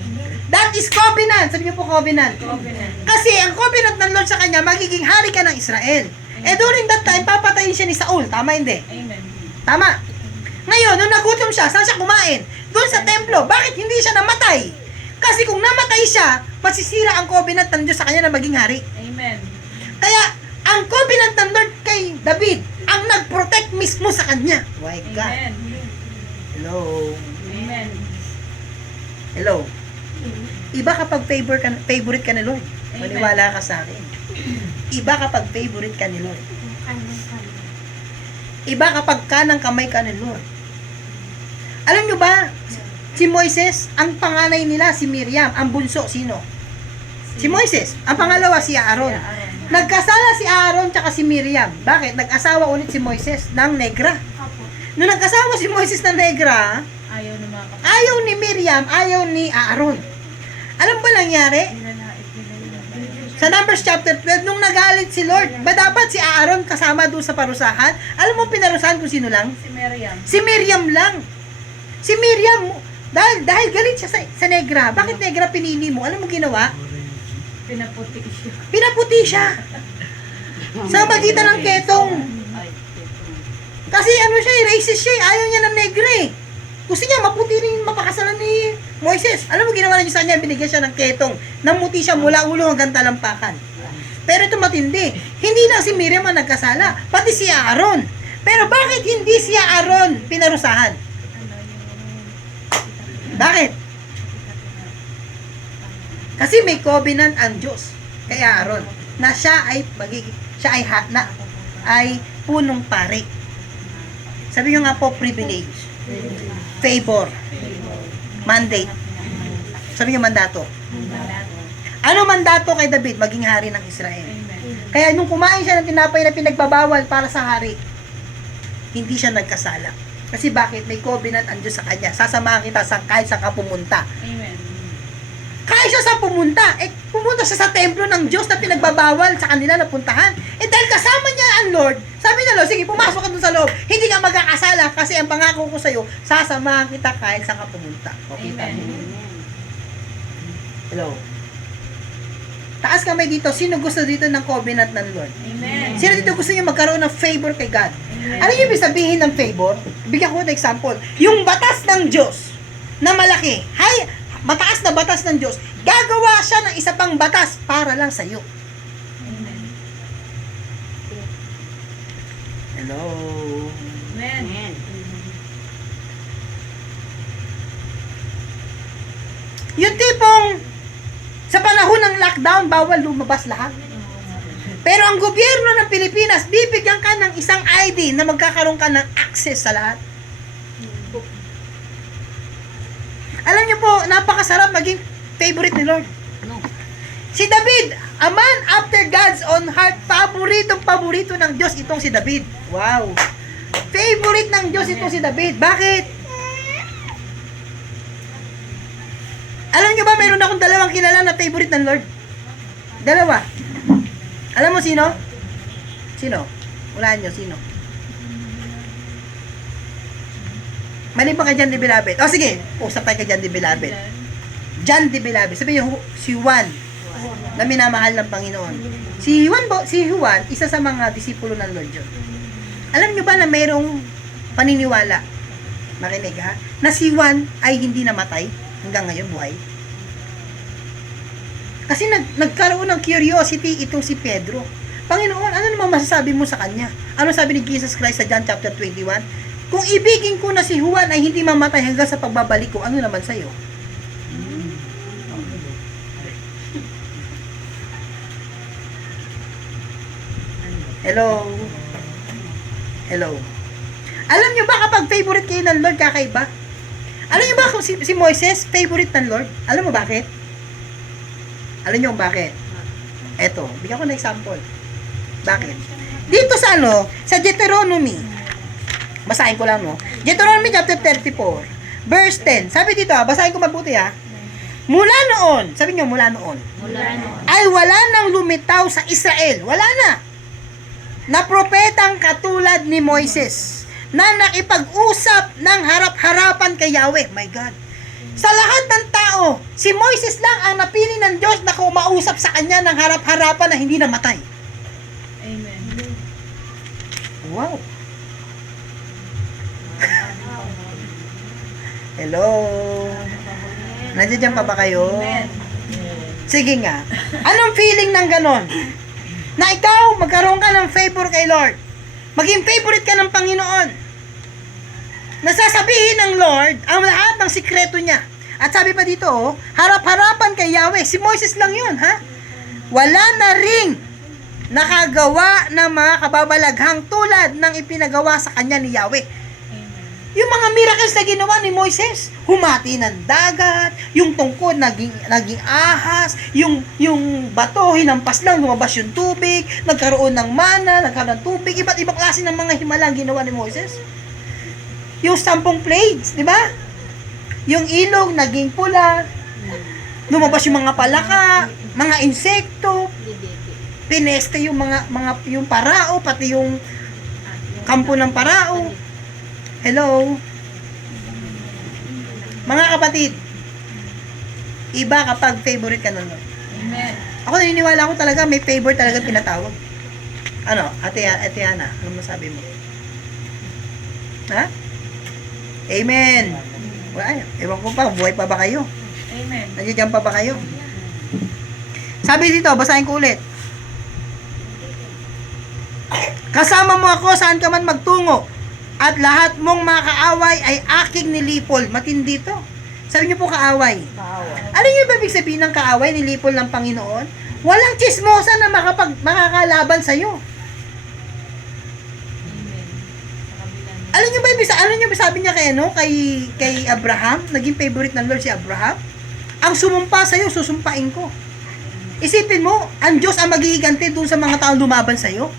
That is covenant. Sabi niyo po covenant. Covenant. Kasi ang covenant ng Lord sa kanya, magiging hari ka ng Israel. Eh during that time, papatayin siya ni Saul. Tama hindi? Amen. Tama. Ngayon, nung nagutom siya, saan siya kumain? Doon sa templo. Bakit hindi siya namatay? Kasi kung namatay siya, masisira ang covenant ng Diyos sa kanya na maging hari. Amen. Kaya, ang covenant ng Lord kay David, ang nag-protect mismo sa kanya. My God. Amen. Hello. Amen. Hello. Iba kapag favorite ka ni Lord. Amen. Maniwala ka sa akin. Iba kapag favorite ka ni Lord. Iba kapag kanang kamay ka ni Lord. Alam nyo ba, si Moises, ang panganay nila si Miriam, ang bunso, sino? Si Moises. Ang pangalawa si Aaron. Nagkasala si Aaron tsaka si Miriam. Bakit? Nag-asawa ulit si Moises ng negra. Nung nagkasawa si Moises ng negra, Ayaw na mga kapatid. ayaw ni Miriam, ayaw ni Aaron. Alam ba nangyari? Sa Numbers chapter 12, nung nagalit si Lord, ba dapat si Aaron kasama doon sa parusahan? Alam mo pinarusahan kung sino lang? Si Miriam. Si Miriam lang. Si Miriam, dahil galit siya sa negra. Bakit negra pinili mo? Alam mo ginawa? Pinaputi siya. Pinaputi siya. Sa magitan ng ketong. Kasi ano siya, racist siya. Ayaw niya ng negra eh. Gusto niya, maputi rin mapakasalan ni Moises. Alam mo, ginawa na niya sa kanya, binigyan siya ng ketong. Namuti siya mula ulo hanggang talampakan. Pero ito matindi. Hindi lang si Miriam ang nagkasala, pati si Aaron. Pero bakit hindi si Aaron pinarusahan? Bakit? Kasi may covenant ang Diyos kay Aaron na siya ay punong pari. Sabi nyo nga po, privilege. Favor. Mandate. Sabi niyo mandato. Ano mandato kay David? Maging hari ng Israel. Amen. Kaya nung kumain siya ng tinapay na pinagbabawal para sa hari, hindi siya nagkasala. Kasi bakit? May covenant ang Diyos sa kanya. Sasamahan kita kahit saan ka pumunta. Amen. Kahit siya sa pumunta, pumunta siya sa templo ng Diyos na pinagbabawal sa kanila na puntahan. Dahil kasama niya ang Lord, sabi na Lord, sige, pumasok ka dun sa loob. Hindi ka magkakasala kasi ang pangako ko sa'yo, sasamahan kita kahit saan ka pumunta. Okay, Amen. Hello. Taas kamay dito. Sino gusto dito ng covenant ng Lord? Amen. Sino dito gusto niya magkaroon ng favor kay God? Amen. Ano yung ibig sabihin ng favor? Bigyan ko ng example. Yung batas ng Diyos na malaki, mataas na batas ng Diyos, gagawa siya ng isa pang batas para lang sa iyo. Amen. Hello. Amen. Yung tipong sa panahon ng lockdown, bawal lumabas lahat. Pero ang gobyerno ng Pilipinas, bibigyan ka ng isang ID na magkakaroon ka ng access sa lahat. Alam niyo po, napakasarap maging favorite ni Lord. Si David, a man after God's own heart, paborito ng Diyos itong si David. Wow! Favorite ng Diyos itong si David. Bakit? Alam niyo ba, mayroon akong dalawang kilala na favorite ng Lord. Dalawa. Alam mo sino? Sino? Walaan niyo, sino? Mali pa kay John de Bilabet. O sige, usap tayo kay John de Bilabet. John de Bilabet. Sabi niyo, si Juan, na minamahal ng Panginoon. Si Juan, isa sa mga disipulo ng Lord yun. Alam niyo ba na mayroong paniniwala, makinig ha, na si Juan ay hindi namatay hanggang ngayon buhay? Kasi nagkaroon ng curiosity itong si Pedro. Panginoon, ano naman masasabi mo sa kanya? Ano sabi ni Jesus Christ sa John chapter 21? Kung ibigin ko na si Juan ay hindi mamatay hanggang sa pagbabalik ko, ano naman sa'yo? Hello? Hello? Alam nyo ba kapag favorite kayo ng Lord, kakaiba? Alam nyo ba kung si Moises, favorite ng Lord? Alam mo bakit? Alam nyo kung bakit? Eto, bigyan ko ng example. Bakit? Dito sa sa Deuteronomy, basahin ko lang, no? Deuteronomy chapter 34, verse 10. Sabi dito, basahin ko mabuti, ha? Mula noon, sabi nyo, mula noon, ay wala nang lumitaw sa Israel. Wala na. Na propetang katulad ni Moises na nakipag-usap ng harap-harapan kay Yahweh. My God. Sa lahat ng tao, si Moises lang ang napili ng Diyos na kumausap sa kanya ng harap-harapan na hindi namatay. Amen. Wow. Hello. Nandiyan pa ba kayo? Amen. Sige nga. Anong feeling ng ganon? Na ikaw, magkaroon ka ng favor kay Lord. Maging favorite ka ng Panginoon. Nasasabihin ng Lord ang lahat ng sikreto niya. At sabi pa dito, harap-harapan kay Yahweh. Si Moises lang yun, ha? Wala na ring nakagawa ng mga kababalaghang tulad ng ipinagawa sa kanya ni Yahweh. Yung mga miracles na ginawa ni Moises, humati ng dagat, yung tungkod naging ahas, yung bato hinampas lang, lumabas yung tubig, nagkaroon ng mana, nagkaroon ng tubig, iba't ibang klase ng mga himala ang ginawa ni Moises. Yung 10 plagues, di ba? Yung ilog naging pula, lumabas yung mga palaka, mga insekto, pineste yung yung parao, pati yung kampo ng parao. Hello? Mga kapatid, iba kapag favorite ka nun. Amen. Ako naniniwala ko talaga may favor talaga tinatawag. Ano? Ate Ana, ano masabi mo? Ha? Amen. Well, ewan ko pa, buhay pa ba kayo? Amen. Nandiyan pa ba kayo? Sabi dito, basahin ko ulit. Kasama mo ako saan ka man magtungo, at lahat mong mga kaaway ay aking nilipol. Matindi to. Sabi niyo po kaaway. Alam niyo ba ibig sabihin ng kaaway, nilipol ng Panginoon? Walang chismosa na makakalaban sa'yo. Amen. Sa kabilang. Alam niyo ba sabi niya kay Abraham, naging favorite ng Lord si Abraham? Ang sumumpa sa'yo, susumpain ko. Isipin mo, ang Diyos ang maghihiganti dun sa mga taong lumaban sa'yo.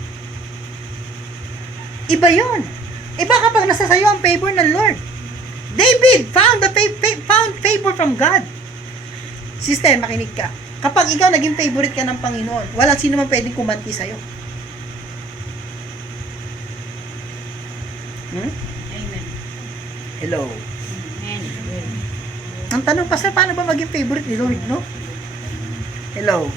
Iba yun. Iba kapag nasa sayo ang favor ng Lord. David found favor from God. Sister, makinig ka. Kapag ikaw naging favorite ka ng Panginoon, walang sino man pwedeng kumanti sa'yo. Amen. Hello. Ang tanong, Pastor, paano ba maging favorite ni Lord, no? Hello.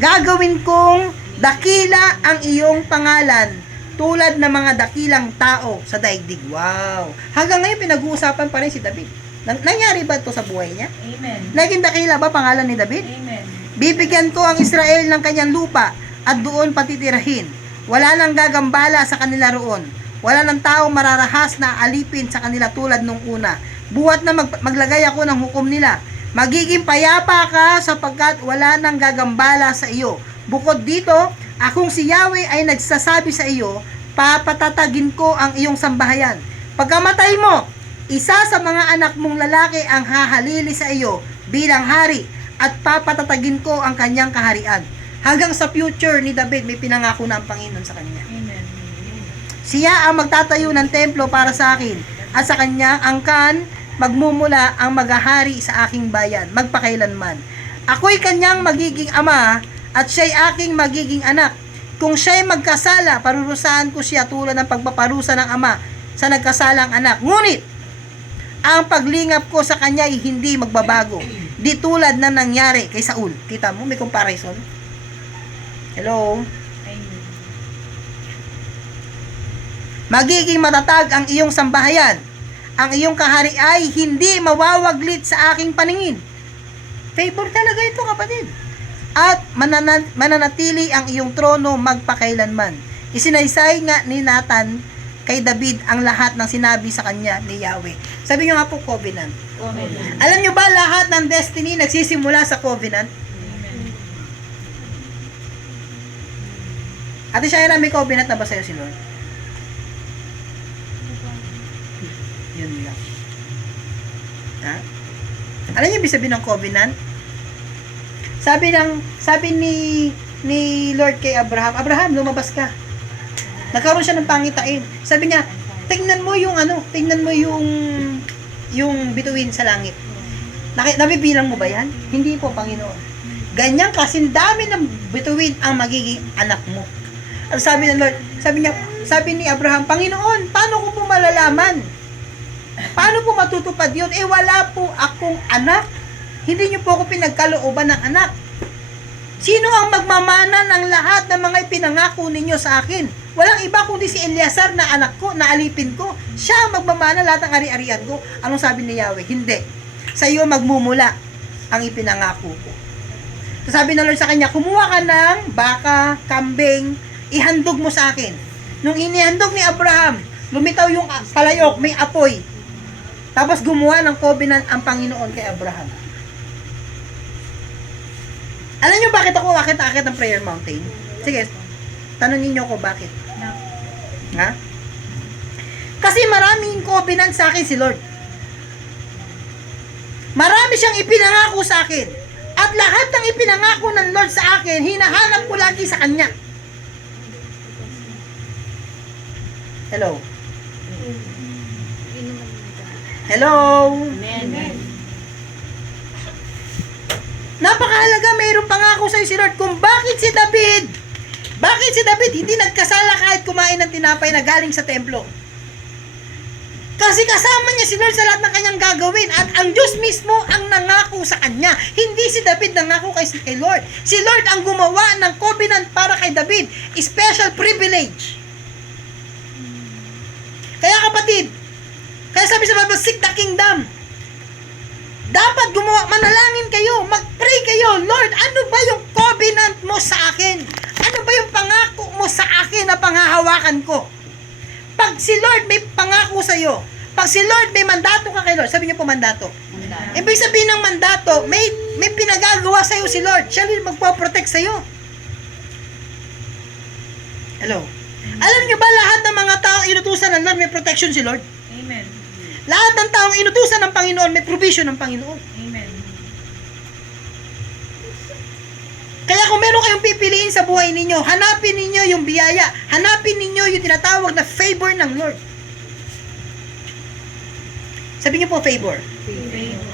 Gagawin kong dakila ang iyong pangalan tulad ng mga dakilang tao sa daigdig. Wow. Hanggang ngayon pinag-uusapan pa rin si David. Nangyari ba ito sa buhay niya? Amen. Naging dakila ba pangalan ni David? Amen. Bibigyan ko ang Israel ng kanyang lupa at doon patitirahin. Wala nang gagambala sa kanila roon. Wala nang taong mararahas na alipin sa kanila tulad nung una. Buhat na maglagay ako ng hukom nila. Magiging payapa ka sapagkat wala nang gagambala sa iyo. Bukod dito, akong si Yahweh ay nagsasabi sa iyo, papatatagin ko ang iyong sambahayan. Pagkamatay mo, isa sa mga anak mong lalaki ang hahalili sa iyo bilang hari at papatatagin ko ang kanyang kaharian. Hanggang sa future ni David, may pinangako na ang Panginoon sa kanya. Amen. Siya ang magtatayo ng templo para sa akin at sa kanyang angkan magmumula ang maghahari sa aking bayan magpakailanman. Ako'y kanyang magiging ama at siya'y aking magiging anak. Kung siya'y magkasala, parurusahan ko siya tulad ng pagpaparusa ng ama sa nagkasalang anak. Ngunit, ang paglingap ko sa kanya ay hindi magbabago. Di tulad na nangyari kay Saul. Kita mo, may comparison. Hello? Amen. Magiging matatag ang iyong sambahayan. Ang iyong kahari ay hindi mawawaglit sa aking paningin. Favor talaga ito, kapatid. At mananatili ang iyong trono magpakailanman. Isinaysay nga ni Nathan kay David ang lahat ng sinabi sa kanya ni Yahweh. Sabi nyo nga po, covenant. Amen. Alam nyo ba, lahat ng destiny nagsisimula sa covenant? Amen. Ate Shaira, may covenant na ba sa'yo si Lord? Yun lang. Ha? Alam niyo ibig sabihin ng covenant? Sabi ni Lord kay Abraham, Abraham, lumabas ka. Nagkaroon siya ng pangitain. Sabi niya, tingnan mo yung bituin sa langit. Nabibilang mo ba yan? Hindi po, Panginoon. Ganyan kasing dami ng bituin ang magiging anak mo. At sabi ng Lord, sabi ni Abraham, Panginoon, paano ko po malalaman? Paano po matutupad yun? Wala po akong anak. Hindi niyo po ako pinagkalooban ng anak. Sino ang magmamana ng lahat ng mga ipinangako ninyo sa akin? Walang iba kundi si Eleazar na anak ko, na alipin ko. Siya ang magmamana lahat ng ari-arian ko. Anong sabi ni Yahweh? Hindi. Sa iyo magmumula ang ipinangako ko. So sabi ng Lord sa kanya, kumuha ka ng baka, kambing, ihandog mo sa akin. Nung inihandog ni Abraham, lumitaw yung palayok, may apoy. Tapos gumawa ng covenant ang Panginoon kay Abraham. Alam niyo bakit ako akit-akit ng prayer mountain? Sige, tanongin niyo ako bakit. Ha? Kasi maraming covenant sa akin si Lord. Marami siyang ipinangako sa akin. At lahat ng ipinangako ng Lord sa akin, hinahanap ko lagi sa Kanya. Hello? Hello? Amen. Napakahalaga, mayroong pangako sa'yo si Lord kung bakit si David hindi nagkasala kahit kumain ng tinapay na galing sa templo. Kasi kasama niya si Lord sa lahat ng kanyang gagawin at ang Diyos mismo ang nangako sa kanya. Hindi si David nangako kay Lord. Si Lord ang gumawa ng covenant para kay David. Special privilege. Kaya kapatid, kaya sabi sa Bible, seek the kingdom. Dapat gumawa, manalangin kayo, mag-pray kayo, Lord, ano ba yung covenant mo sa akin? Ano ba yung pangako mo sa akin na panghahawakan ko? Pag si Lord may pangako sa'yo, pag si Lord may mandato ka kay Lord, sabi niyo po mandato. Ibig sabihin ng mandato, may pinagagawa sa'yo si Lord. Siya rin magpo-protect sa'yo. Hello? Alam niyo ba lahat ng mga tao inutusan ng Lord may protection si Lord? Amen. Lahat ng taong inutusan ng Panginoon, may provision ng Panginoon. Amen. Kaya kung meron kayong pipiliin sa buhay ninyo, hanapin ninyo yung biyaya. Hanapin ninyo yung tinatawag na favor ng Lord. Sabi niyo po favor.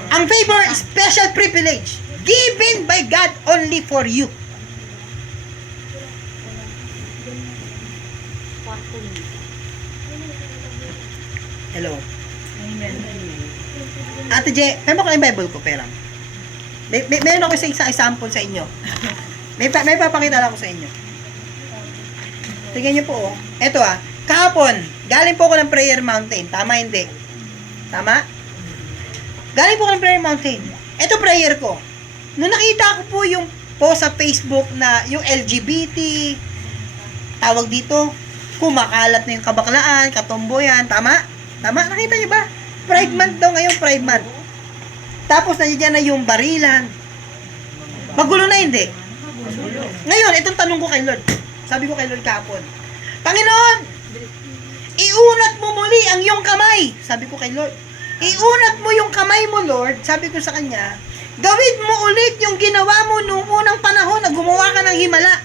Ang favor is special privilege given by God only for you. Hello. Amen. Ate Je, may mo ko yung Bible ko, pera. Meron ako sa isang example sa inyo. May papakita lang ako sa inyo. Tingnan niyo po, oh. Ito kahapon, galing po ako ng prayer mountain. Tama, hindi? Tama? Galing po ako ng prayer mountain. Ito prayer ko. Nung nakita ko po yung post sa Facebook na yung LGBT, tawag dito, kumakalat na yung kabaklaan, katomboyan, tama? Tama? Nakita niyo ba? Pride month daw ngayon, Pride month. Tapos nandiyan na yung barilan. Magulo na, hindi? Ngayon, itong tanong ko kay Lord. Sabi ko kay Lord kahapon, Panginoon, iunat mo muli ang iyong kamay. Sabi ko kay Lord, iunat mo yung kamay mo, Lord. Sabi ko sa Kanya, gawin mo ulit yung ginawa mo noong unang panahon na gumawa ka ng himala.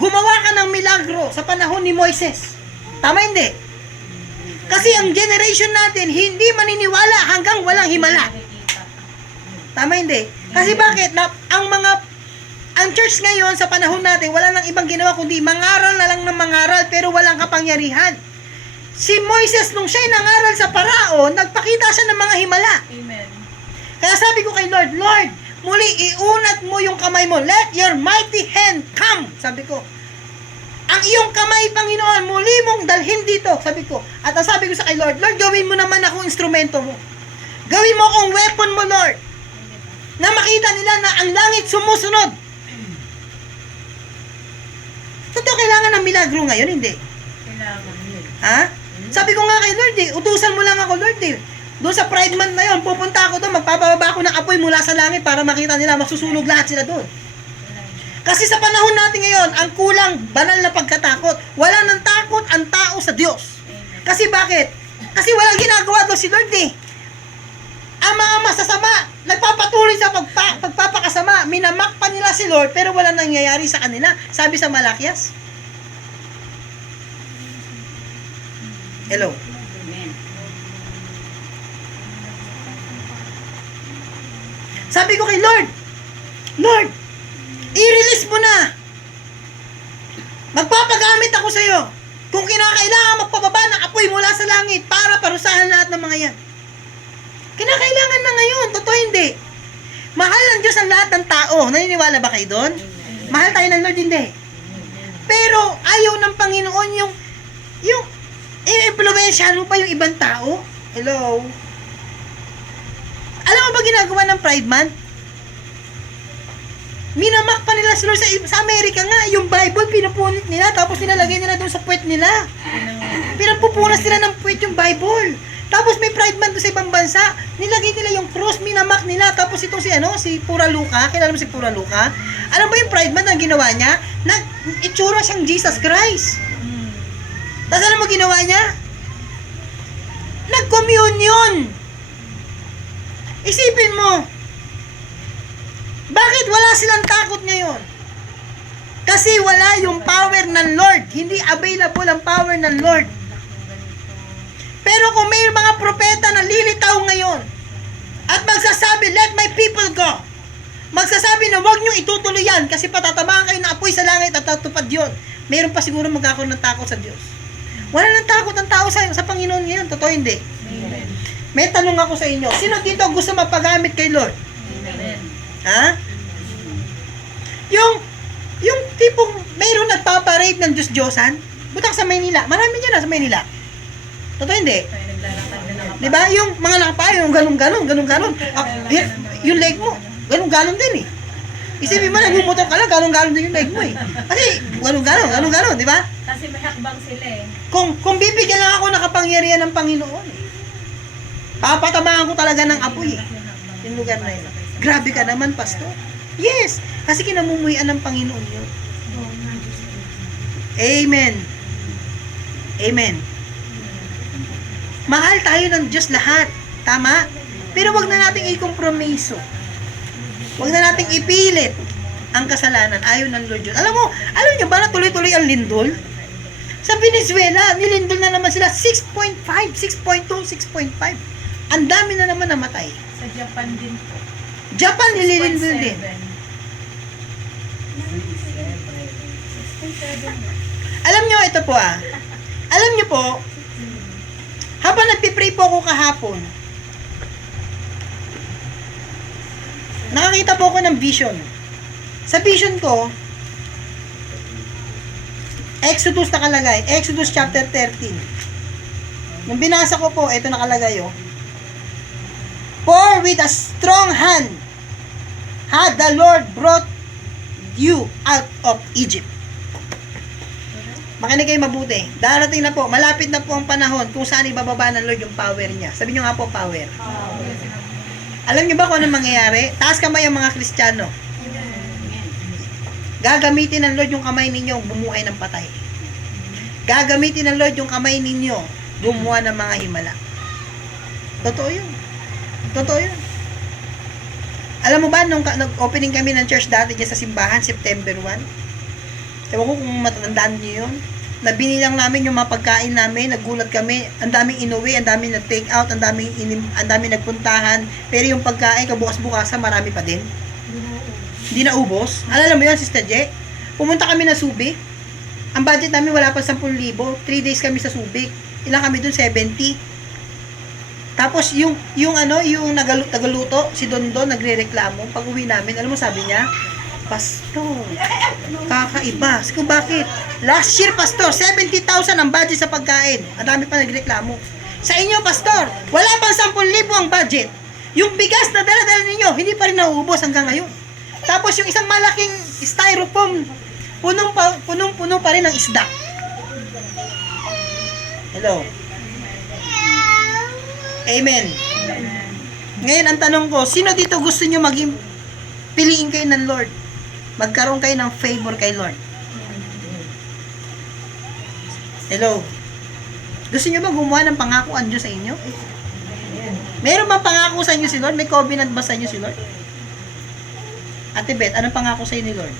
Gumawa ka ng milagro sa panahon ni Moises. Tama, hindi? Kasi ang generation natin, hindi maniniwala hanggang walang himala. Tama, hindi? Kasi bakit? Ang church ngayon, sa panahon natin, wala nang ibang ginawa kundi mangaral na lang ng mangaral pero walang kapangyarihan. Si Moises, nung siya'y nangaral sa Paraon, nagpakita siya ng mga himala. Amen. Kaya sabi ko kay Lord, Lord, muli iunat mo yung kamay mo. Let your mighty hand come. Sabi ko, ang iyong kamay, Panginoon, muli mong dalhin dito. Sabi ko. At ang sabi ko sa kay Lord, Lord, gawin mo naman akong instrumento mo. Gawin mo akong weapon mo, Lord. Na makita nila na ang langit sumusunod. Totoo, kailangan ng milagro ngayon, hindi? Kailangan yun. Ha? Sabi ko nga kay Lord eh, utusan mo lang ako Lord eh. Doon sa Pride Month na yun, pupunta ako doon, magpapababa ako ng apoy mula sa langit para makita nila, magsusunog lahat sila doon. Kasi sa panahon natin ngayon, ang kulang, banal na pagkatakot. Wala nang takot ang tao sa Diyos. Kasi bakit? Kasi walang ginagawa doon si Lord eh. Ang mga masasama, nagpapatuloy sa pagpapakasama. Minamak pa nila si Lord, pero wala nangyayari sa kanila. Sabi sa Malakias. Hello. Sabi ko kay Lord, Lord, i-release mo na. Magpapagamit ako sa iyo. Kung kinakailangan magpababa ng apoy mula sa langit para parusahan lahat ng mga yan. Kinakailangan na ngayon, totoo hindi. Mahal ng Diyos ang lahat ng tao. Naniniwala ba kayo doon? Mahal tayo ng Lord, hindi. Pero ayaw ng Panginoon yung i-influensyahan mo pa yung ibang tao. Hello? Alam mo ba ginagawa ng Pride Month? Minamak pa nila si Lord sa Amerika nga, yung Bible pinupunit nila, tapos nilalagay nila doon sa puwet nila. Pinapupunas nila ng puwet yung Bible. Tapos may Pride Month doon sa ibang bansa, nilagay nila yung cross, minamak nila. Tapos itong si Pura Luca, kilala mo si Pura Luca? Alam mo yung Pride Month ang ginawa niya? Itsura siyang Jesus Christ. Tapos alam mo ginawa niya? Nag-communion. Isipin mo, bakit wala silang takot ngayon? Kasi wala yung power ng Lord. Hindi available ang power ng Lord. Pero kung may mga propeta na lilitaw ngayon at magsasabi, let my people go. Magsasabi na huwag nyo itutuloy yan kasi patatamaan kayo ng apoy sa langit at tatupad yun. Mayroon pa siguro magkakaroon ng takot sa Diyos. Wala nang takot ang tao sa Panginoon ngayon. Totoo hindi. Amen. May tanong ako sa inyo. Sino dito gusto mapagamit kay Lord? Amen. Ha? Yung tipong mayroon nagpaparade ng Diyos-Diyosan, butak sa Maynila. Marami dyan sa Maynila. Totoo hindi? Kaya naglalakad din ako. Di ba? Yung mga nakapaya, yung ganun-ganon. Yung leg mo, ganun-ganon din eh. Isipin mo, nagmumotor ka lang, ganun-ganon din yung leg mo eh. Kasi, ganun-ganon, di ba? Kasi may hakbang sila eh. Kung bibigyan lang ako ng kapangyarihan ng Panginoon eh. Papatamaan ko talaga ng apoy eh. Yung lugar na yun. Grabe ka naman, pastor. Yes, kasi kinamumuhian ng Panginoon yun. Amen. Amen. Mahal tayo ng Diyos lahat. Tama? Pero wag na nating i-kompromiso. Wag na nating ipilit ang kasalanan. Ayaw ng Lord yun. Alam nyo ba na tuloy-tuloy ang lindol? Sa Venezuela, nilindol na naman sila 6.5, 6.2, 6.5. Ang dami na naman namatay. Sa Japan din po. Japan, nililindol din. 6.7. Alam nyo, ito po Alam nyo po, habang nagpipray po ako kahapon, nakakita po ako ng vision. Sa vision ko, Exodus nakalagay. Exodus chapter 13. Nung binasa ko po, ito nakalagay For with a strong hand had the Lord brought you out of Egypt. Makinig kayo mabuti. Darating na po, malapit na po ang panahon kung saan ibababa ng Lord yung power niya. Sabi nyo nga po, power. Alam nyo ba kung ano mangyayari? Taas kamay ang mga Kristiyano. Gagamitin ng Lord yung kamay ninyo bumuhay ng patay. Gagamitin ng Lord yung kamay ninyo gumawa ng mga himala. Totoo yun. Totoo yun. Alam mo ba, nung nag-opening kami ng church dati dyan sa simbahan, September 1, ewan ko kung matandaan niyo yun, na binilang namin yung mga pagkain namin, nagulat kami, ang daming inuwi, ang daming nag-take out, ang daming nagpuntahan, pero yung pagkain, kabukas-bukasan, marami pa din. Hindi na ubos. Alam mo yun, Sister Je? Pumunta kami na Subic. Ang budget namin wala pa 10,000. 3 days kami sa Subic. Ilang kami dun? 70. Tapos yung nagaluto, si Dondon nagrereklamo. Pag uwi namin, alam mo sabi niya, Pastor, kakaiba. Sabi ko, bakit? Last year, Pastor, 70,000 ang budget sa pagkain. Ang dami pa nagreklamo. Sa inyo, Pastor, wala pang 10,000 ang budget. Yung bigas na dala-dala ninyo, hindi pa rin nauubos hanggang ngayon. Tapos yung isang malaking styrofoam, punong-puno pa rin ng isda. Hello. Amen. Ngayon, ang tanong ko, sino dito gusto nyo maging, piliin kayo ng Lord? Magkaroon kayo ng favor kay Lord. Hello? Gusto nyo ba gumawa ng pangako ang Diyos sa inyo? Meron bang pangako sa inyo si Lord? May covenant ba sa inyo si Lord? Ate Beth, anong pangako sa inyo ni Lord?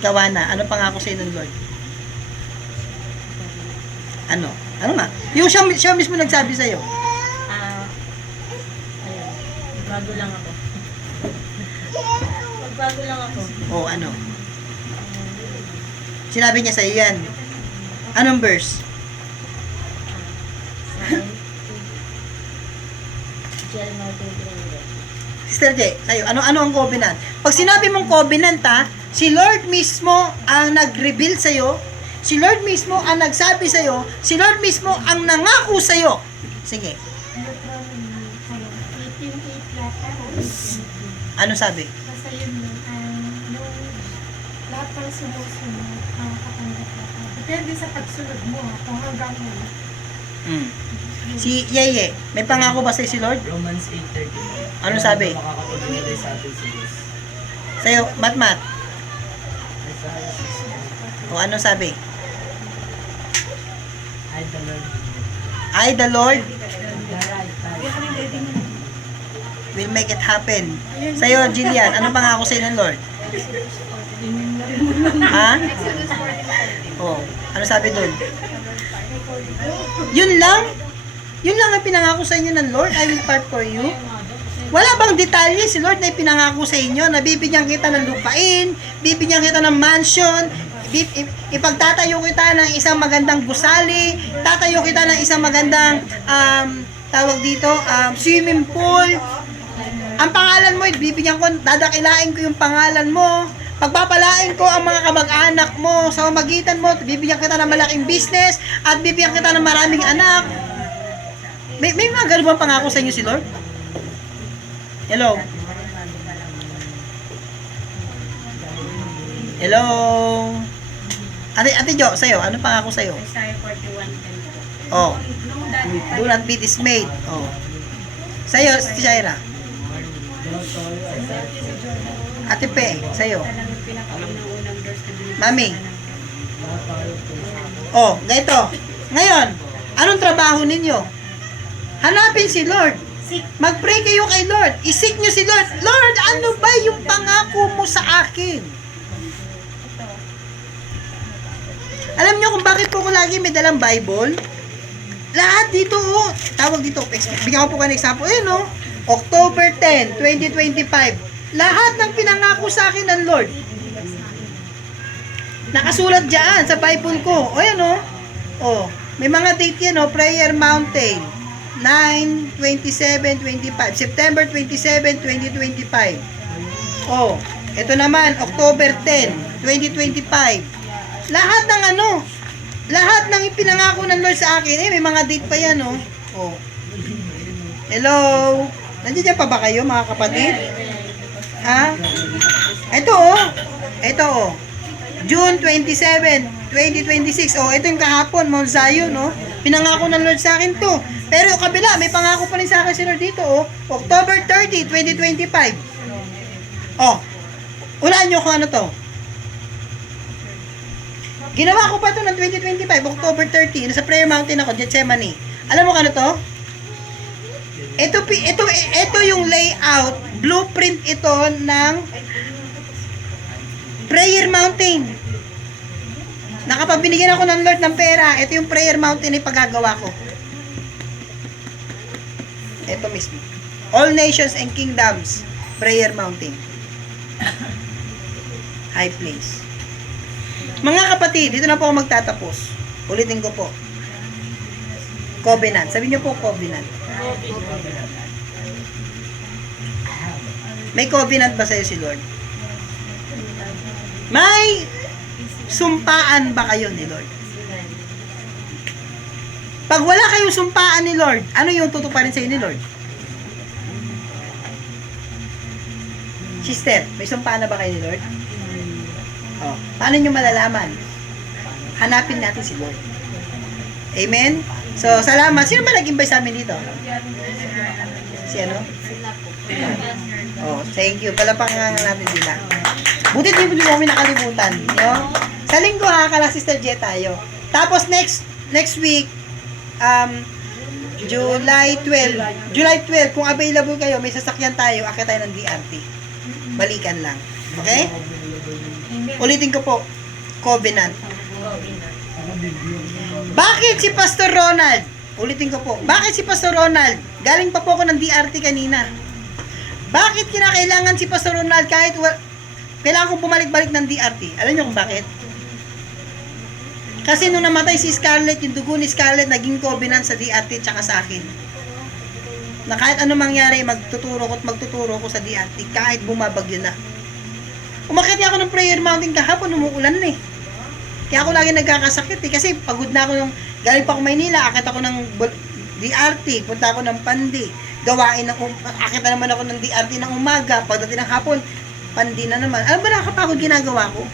Ikaw, Ana, anong pangako sa inyo ni Lord? Ano? Ano nga? Yung siya mismo nagsabi sa'yo. Ayun. Bago lang ako. Magbago lang ako. O, ano? Sinabi niya sa'yo yan. Anong verse? Sister J, sa'yo, ano ang covenant? Pag sinabi mong covenant, si Lord mismo ang nag-reveal sa'yo, si Lord mismo ang nagsabi sa'yo, si Lord mismo ang nangako sa'yo. Sige, Yung 8 yata o 8. ano sabi? Basta yun yung lahat ng sumusunod ang katanggap ako. Depende sa pagsunod mo kung hanggang mo. Hmm. Si Yeye, may pangako ba sa'yo si Lord? Romans 8:30. Ano sabi? Makakapag-ibigay sa atin si Diyos. Sa'yo, Matmat, Isaiah 6:1. o ano sabi? I, the Lord, I, the Lord, the right time. will make it happen. Sa'yo, Jillian, ano pangako sa'yo ng Lord? Ha? Oh, ano sabi dun? Yun lang? Yun lang ang pinangako sa inyo ng Lord? I will fight for you? Wala bang detalye si Lord na ipinangako sa inyo na bibigyan kita ng lupain, bibigyan kita ng mansion, ipagtatayo kita ng isang magandang gusali, tatayo kita ng isang magandang tawag dito, swimming pool. Ang pangalan mo, bibigyan ko, dadakilain ko yung pangalan mo. Pagpapalain ko ang mga kamag-anak mo sa magitan mo, bibigyan kita ng malaking business at bibigyan kita ng maraming anak. May mga ganun bang pangako sa inyo si Lord? Hello? Hello? Ate Jo, sa'yo, ano pangako sa'yo? Isaiah 41:10. Oh, Nung dati, do not be dismayed. Oh. Sa'yo, si Shaira. Ate Pe, sa'yo. talagang pinakaunang verse na binigay Mami. sa anak. Oh, ganito. Ngayon, anong trabaho ninyo? Hanapin si Lord. Mag-pray kayo kay Lord. Isik nyo si Lord. Lord, ano ba yung pangako mo sa akin? Alam nyo kung bakit po ko lagi may dalang Bible? Lahat dito, tawag dito, bigyan ko po kayo ng example. Ayun, October 10, 2025. Lahat ng pinangako sa akin ng Lord. Nakasulat dyan sa Bible ko. O, yan, may mga date yan, Prayer Mountain. 9/27/25. September 27, 2025. Ito naman, October 10, 2025. Lahat ng lahat ng ipinangako ng Lord sa akin, may mga date pa yan, Hello? Nandiyan pa ba kayo, mga kapatid? Ha? Ito, June 27, 2026. Ito yung kahapon, Mount Zion, Pinangako ng Lord sa akin to. Pero yung kabila, may pangako pa rin sa akin si Lord dito, October 30, 2025. Ulaan nyo kung ano to. Ginawa ko pa to ng 2025, October 30, nasa Prayer Mountain ako, Gethsemane. Alam mo kung ano to? Ito yung layout, blueprint ito ng Prayer Mountain. Nakapag binigyan ako ng Lord ng pera, ito yung Prayer Mountain na ipagagawa ko. Ito mismo. All Nations and Kingdoms, Prayer Mountain. High place. Mga kapatid, dito na po ako magtatapos. Ulitin ko po. Covenant. Sabi niyo po covenant. May covenant ba sa'yo si Lord? May sumpaan ba kayo ni Lord? Pag wala kayong sumpaan ni Lord, ano yung tutuparin sa'yo ni Lord? Sister, may sumpaan na ba kayo ni Lord? Paano nyo malalaman? Hanapin natin si Lord. Amen? So, salamat. Sino ba nag-invite sa amin dito? Si ano? Oh, thank you. Palapangan natin sila. Buti di mo kami nakalimutan. No? Sa linggo ha, kala Sister Jet tayo. Tapos next week, July 12, kung available kayo, may sasakyan tayo, akit tayo ng DRT. Balikan lang. Okay? Ulitin ko po, Covenant. Bakit si Pastor Ronald? Ulitin ko po, bakit si Pastor Ronald? Galing pa po ako ng DRT kanina. Bakit kinakailangan si Pastor Ronald kahit kailangan kong bumalik-balik ng DRT? Alam niyo kung bakit? Kasi nung namatay si Scarlett, yung dugo ni Scarlett naging covenant sa DRT tsaka sa akin. Na kahit ano mangyari, magtuturo ko sa DRT kahit bumabagyo na. Umakyat niya ako ng prayer mountain kahapon, umuulan na eh. Kaya ako lagi nagkakasakit eh. Kasi pagod na ako nung galing pa ako Maynila, akit ako ng DRT, punta ako ng Pandi. Gawain ng akit na naman ako ng DRT ng umaga, pagdating ng hapon, Pandi na naman. Alam ba nakakapagod ginagawa ko?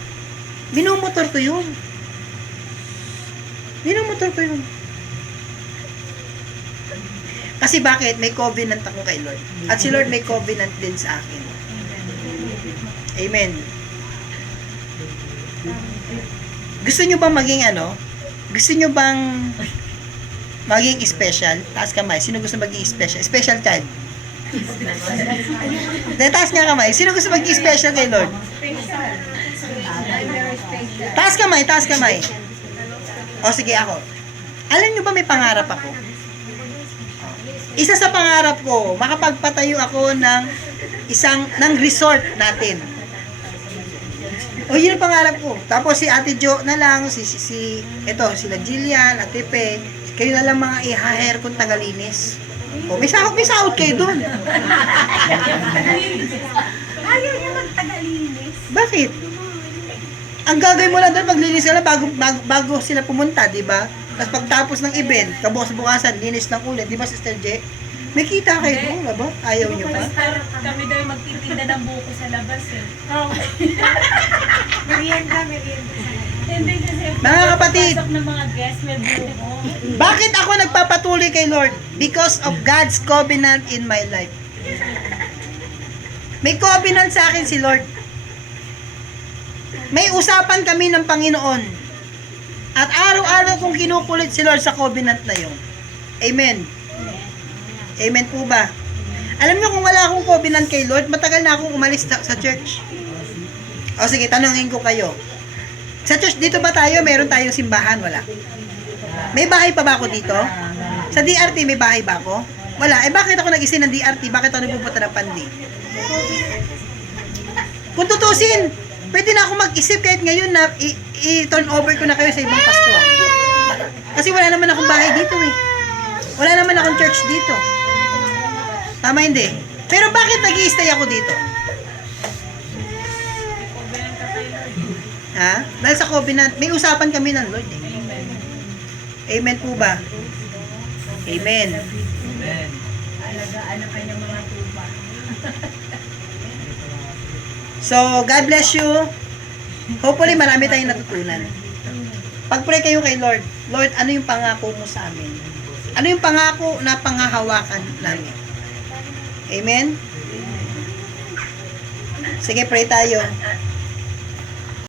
Minumotor ko yun. Kasi bakit? May covenant ako kay Lord. At si Lord may covenant din sa akin. Amen. Gusto nyo bang maging ano? Gusto nyo bang maging special? Taas kamay. Sino gusto maging special? Special child. Taas nga kamay. Sino gusto maging special kay Lord? Taas kamay. O sige ako. Alam nyo ba may pangarap ako? Isa sa pangarap ko, makapagpatayo ako ng resort natin. O yun ang pangarap ko. Tapos si Ate Jo na lang, sila Jillian, Ate Pe, kayo na lang mga i-hire kong tagalinis. O may sahod kayo doon. Ayaw niya magtagalinis. Bakit? Ang gagawin mo lang doon, maglinis ka lang bago sila pumunta, di ba? Tapos pagtapos ng event, kabukas-bukasan, linis ng ulit, di ba Sister J? May kita kayo doon, ba? Ayaw nyo pa? Kami daw yung magtitinda ng buko sa labas eh. Merienda. Hindi kasi Mga kapatid, pasok ng mga guests may buko. bakit ako nagpapatuloy kay Lord? Because of God's covenant in my life. May covenant sa akin si Lord. May usapan kami ng Panginoon. At araw-araw kong kinukulit si Lord sa covenant na yun. Amen. Amen po ba? Alam niyo kung wala akong covenant kay Lord, matagal na akong umalis sa church. O sige, tanongin ko kayo. Sa church dito ba tayo? Meron tayong simbahan? Wala. May bahay pa ba ako dito? Sa DRT may bahay ba ako? Wala. Eh bakit ako nag-isin ng DRT? Bakit ako nagpupunta ng Pandi? Kung tutusin, pwede na ako mag-isip kahit ngayon na i-turn over ko na kayo sa ibang pasto. Kasi wala naman akong bahay dito eh. Wala naman akong church dito. Tama hindi? Pero bakit nag-i-stay ako dito? Ha? Dahil sa covenant, may usapan kami ng Lord eh. Amen po ba? Amen. Alagaan ang kanyang mga tupa. So, God bless you. Hopefully, marami tayong natutunan. Pag-pray kayo kay Lord, Lord, ano yung pangako mo sa amin? Ano yung pangako na pangahawakan namin? Amen? Sige, pray tayo.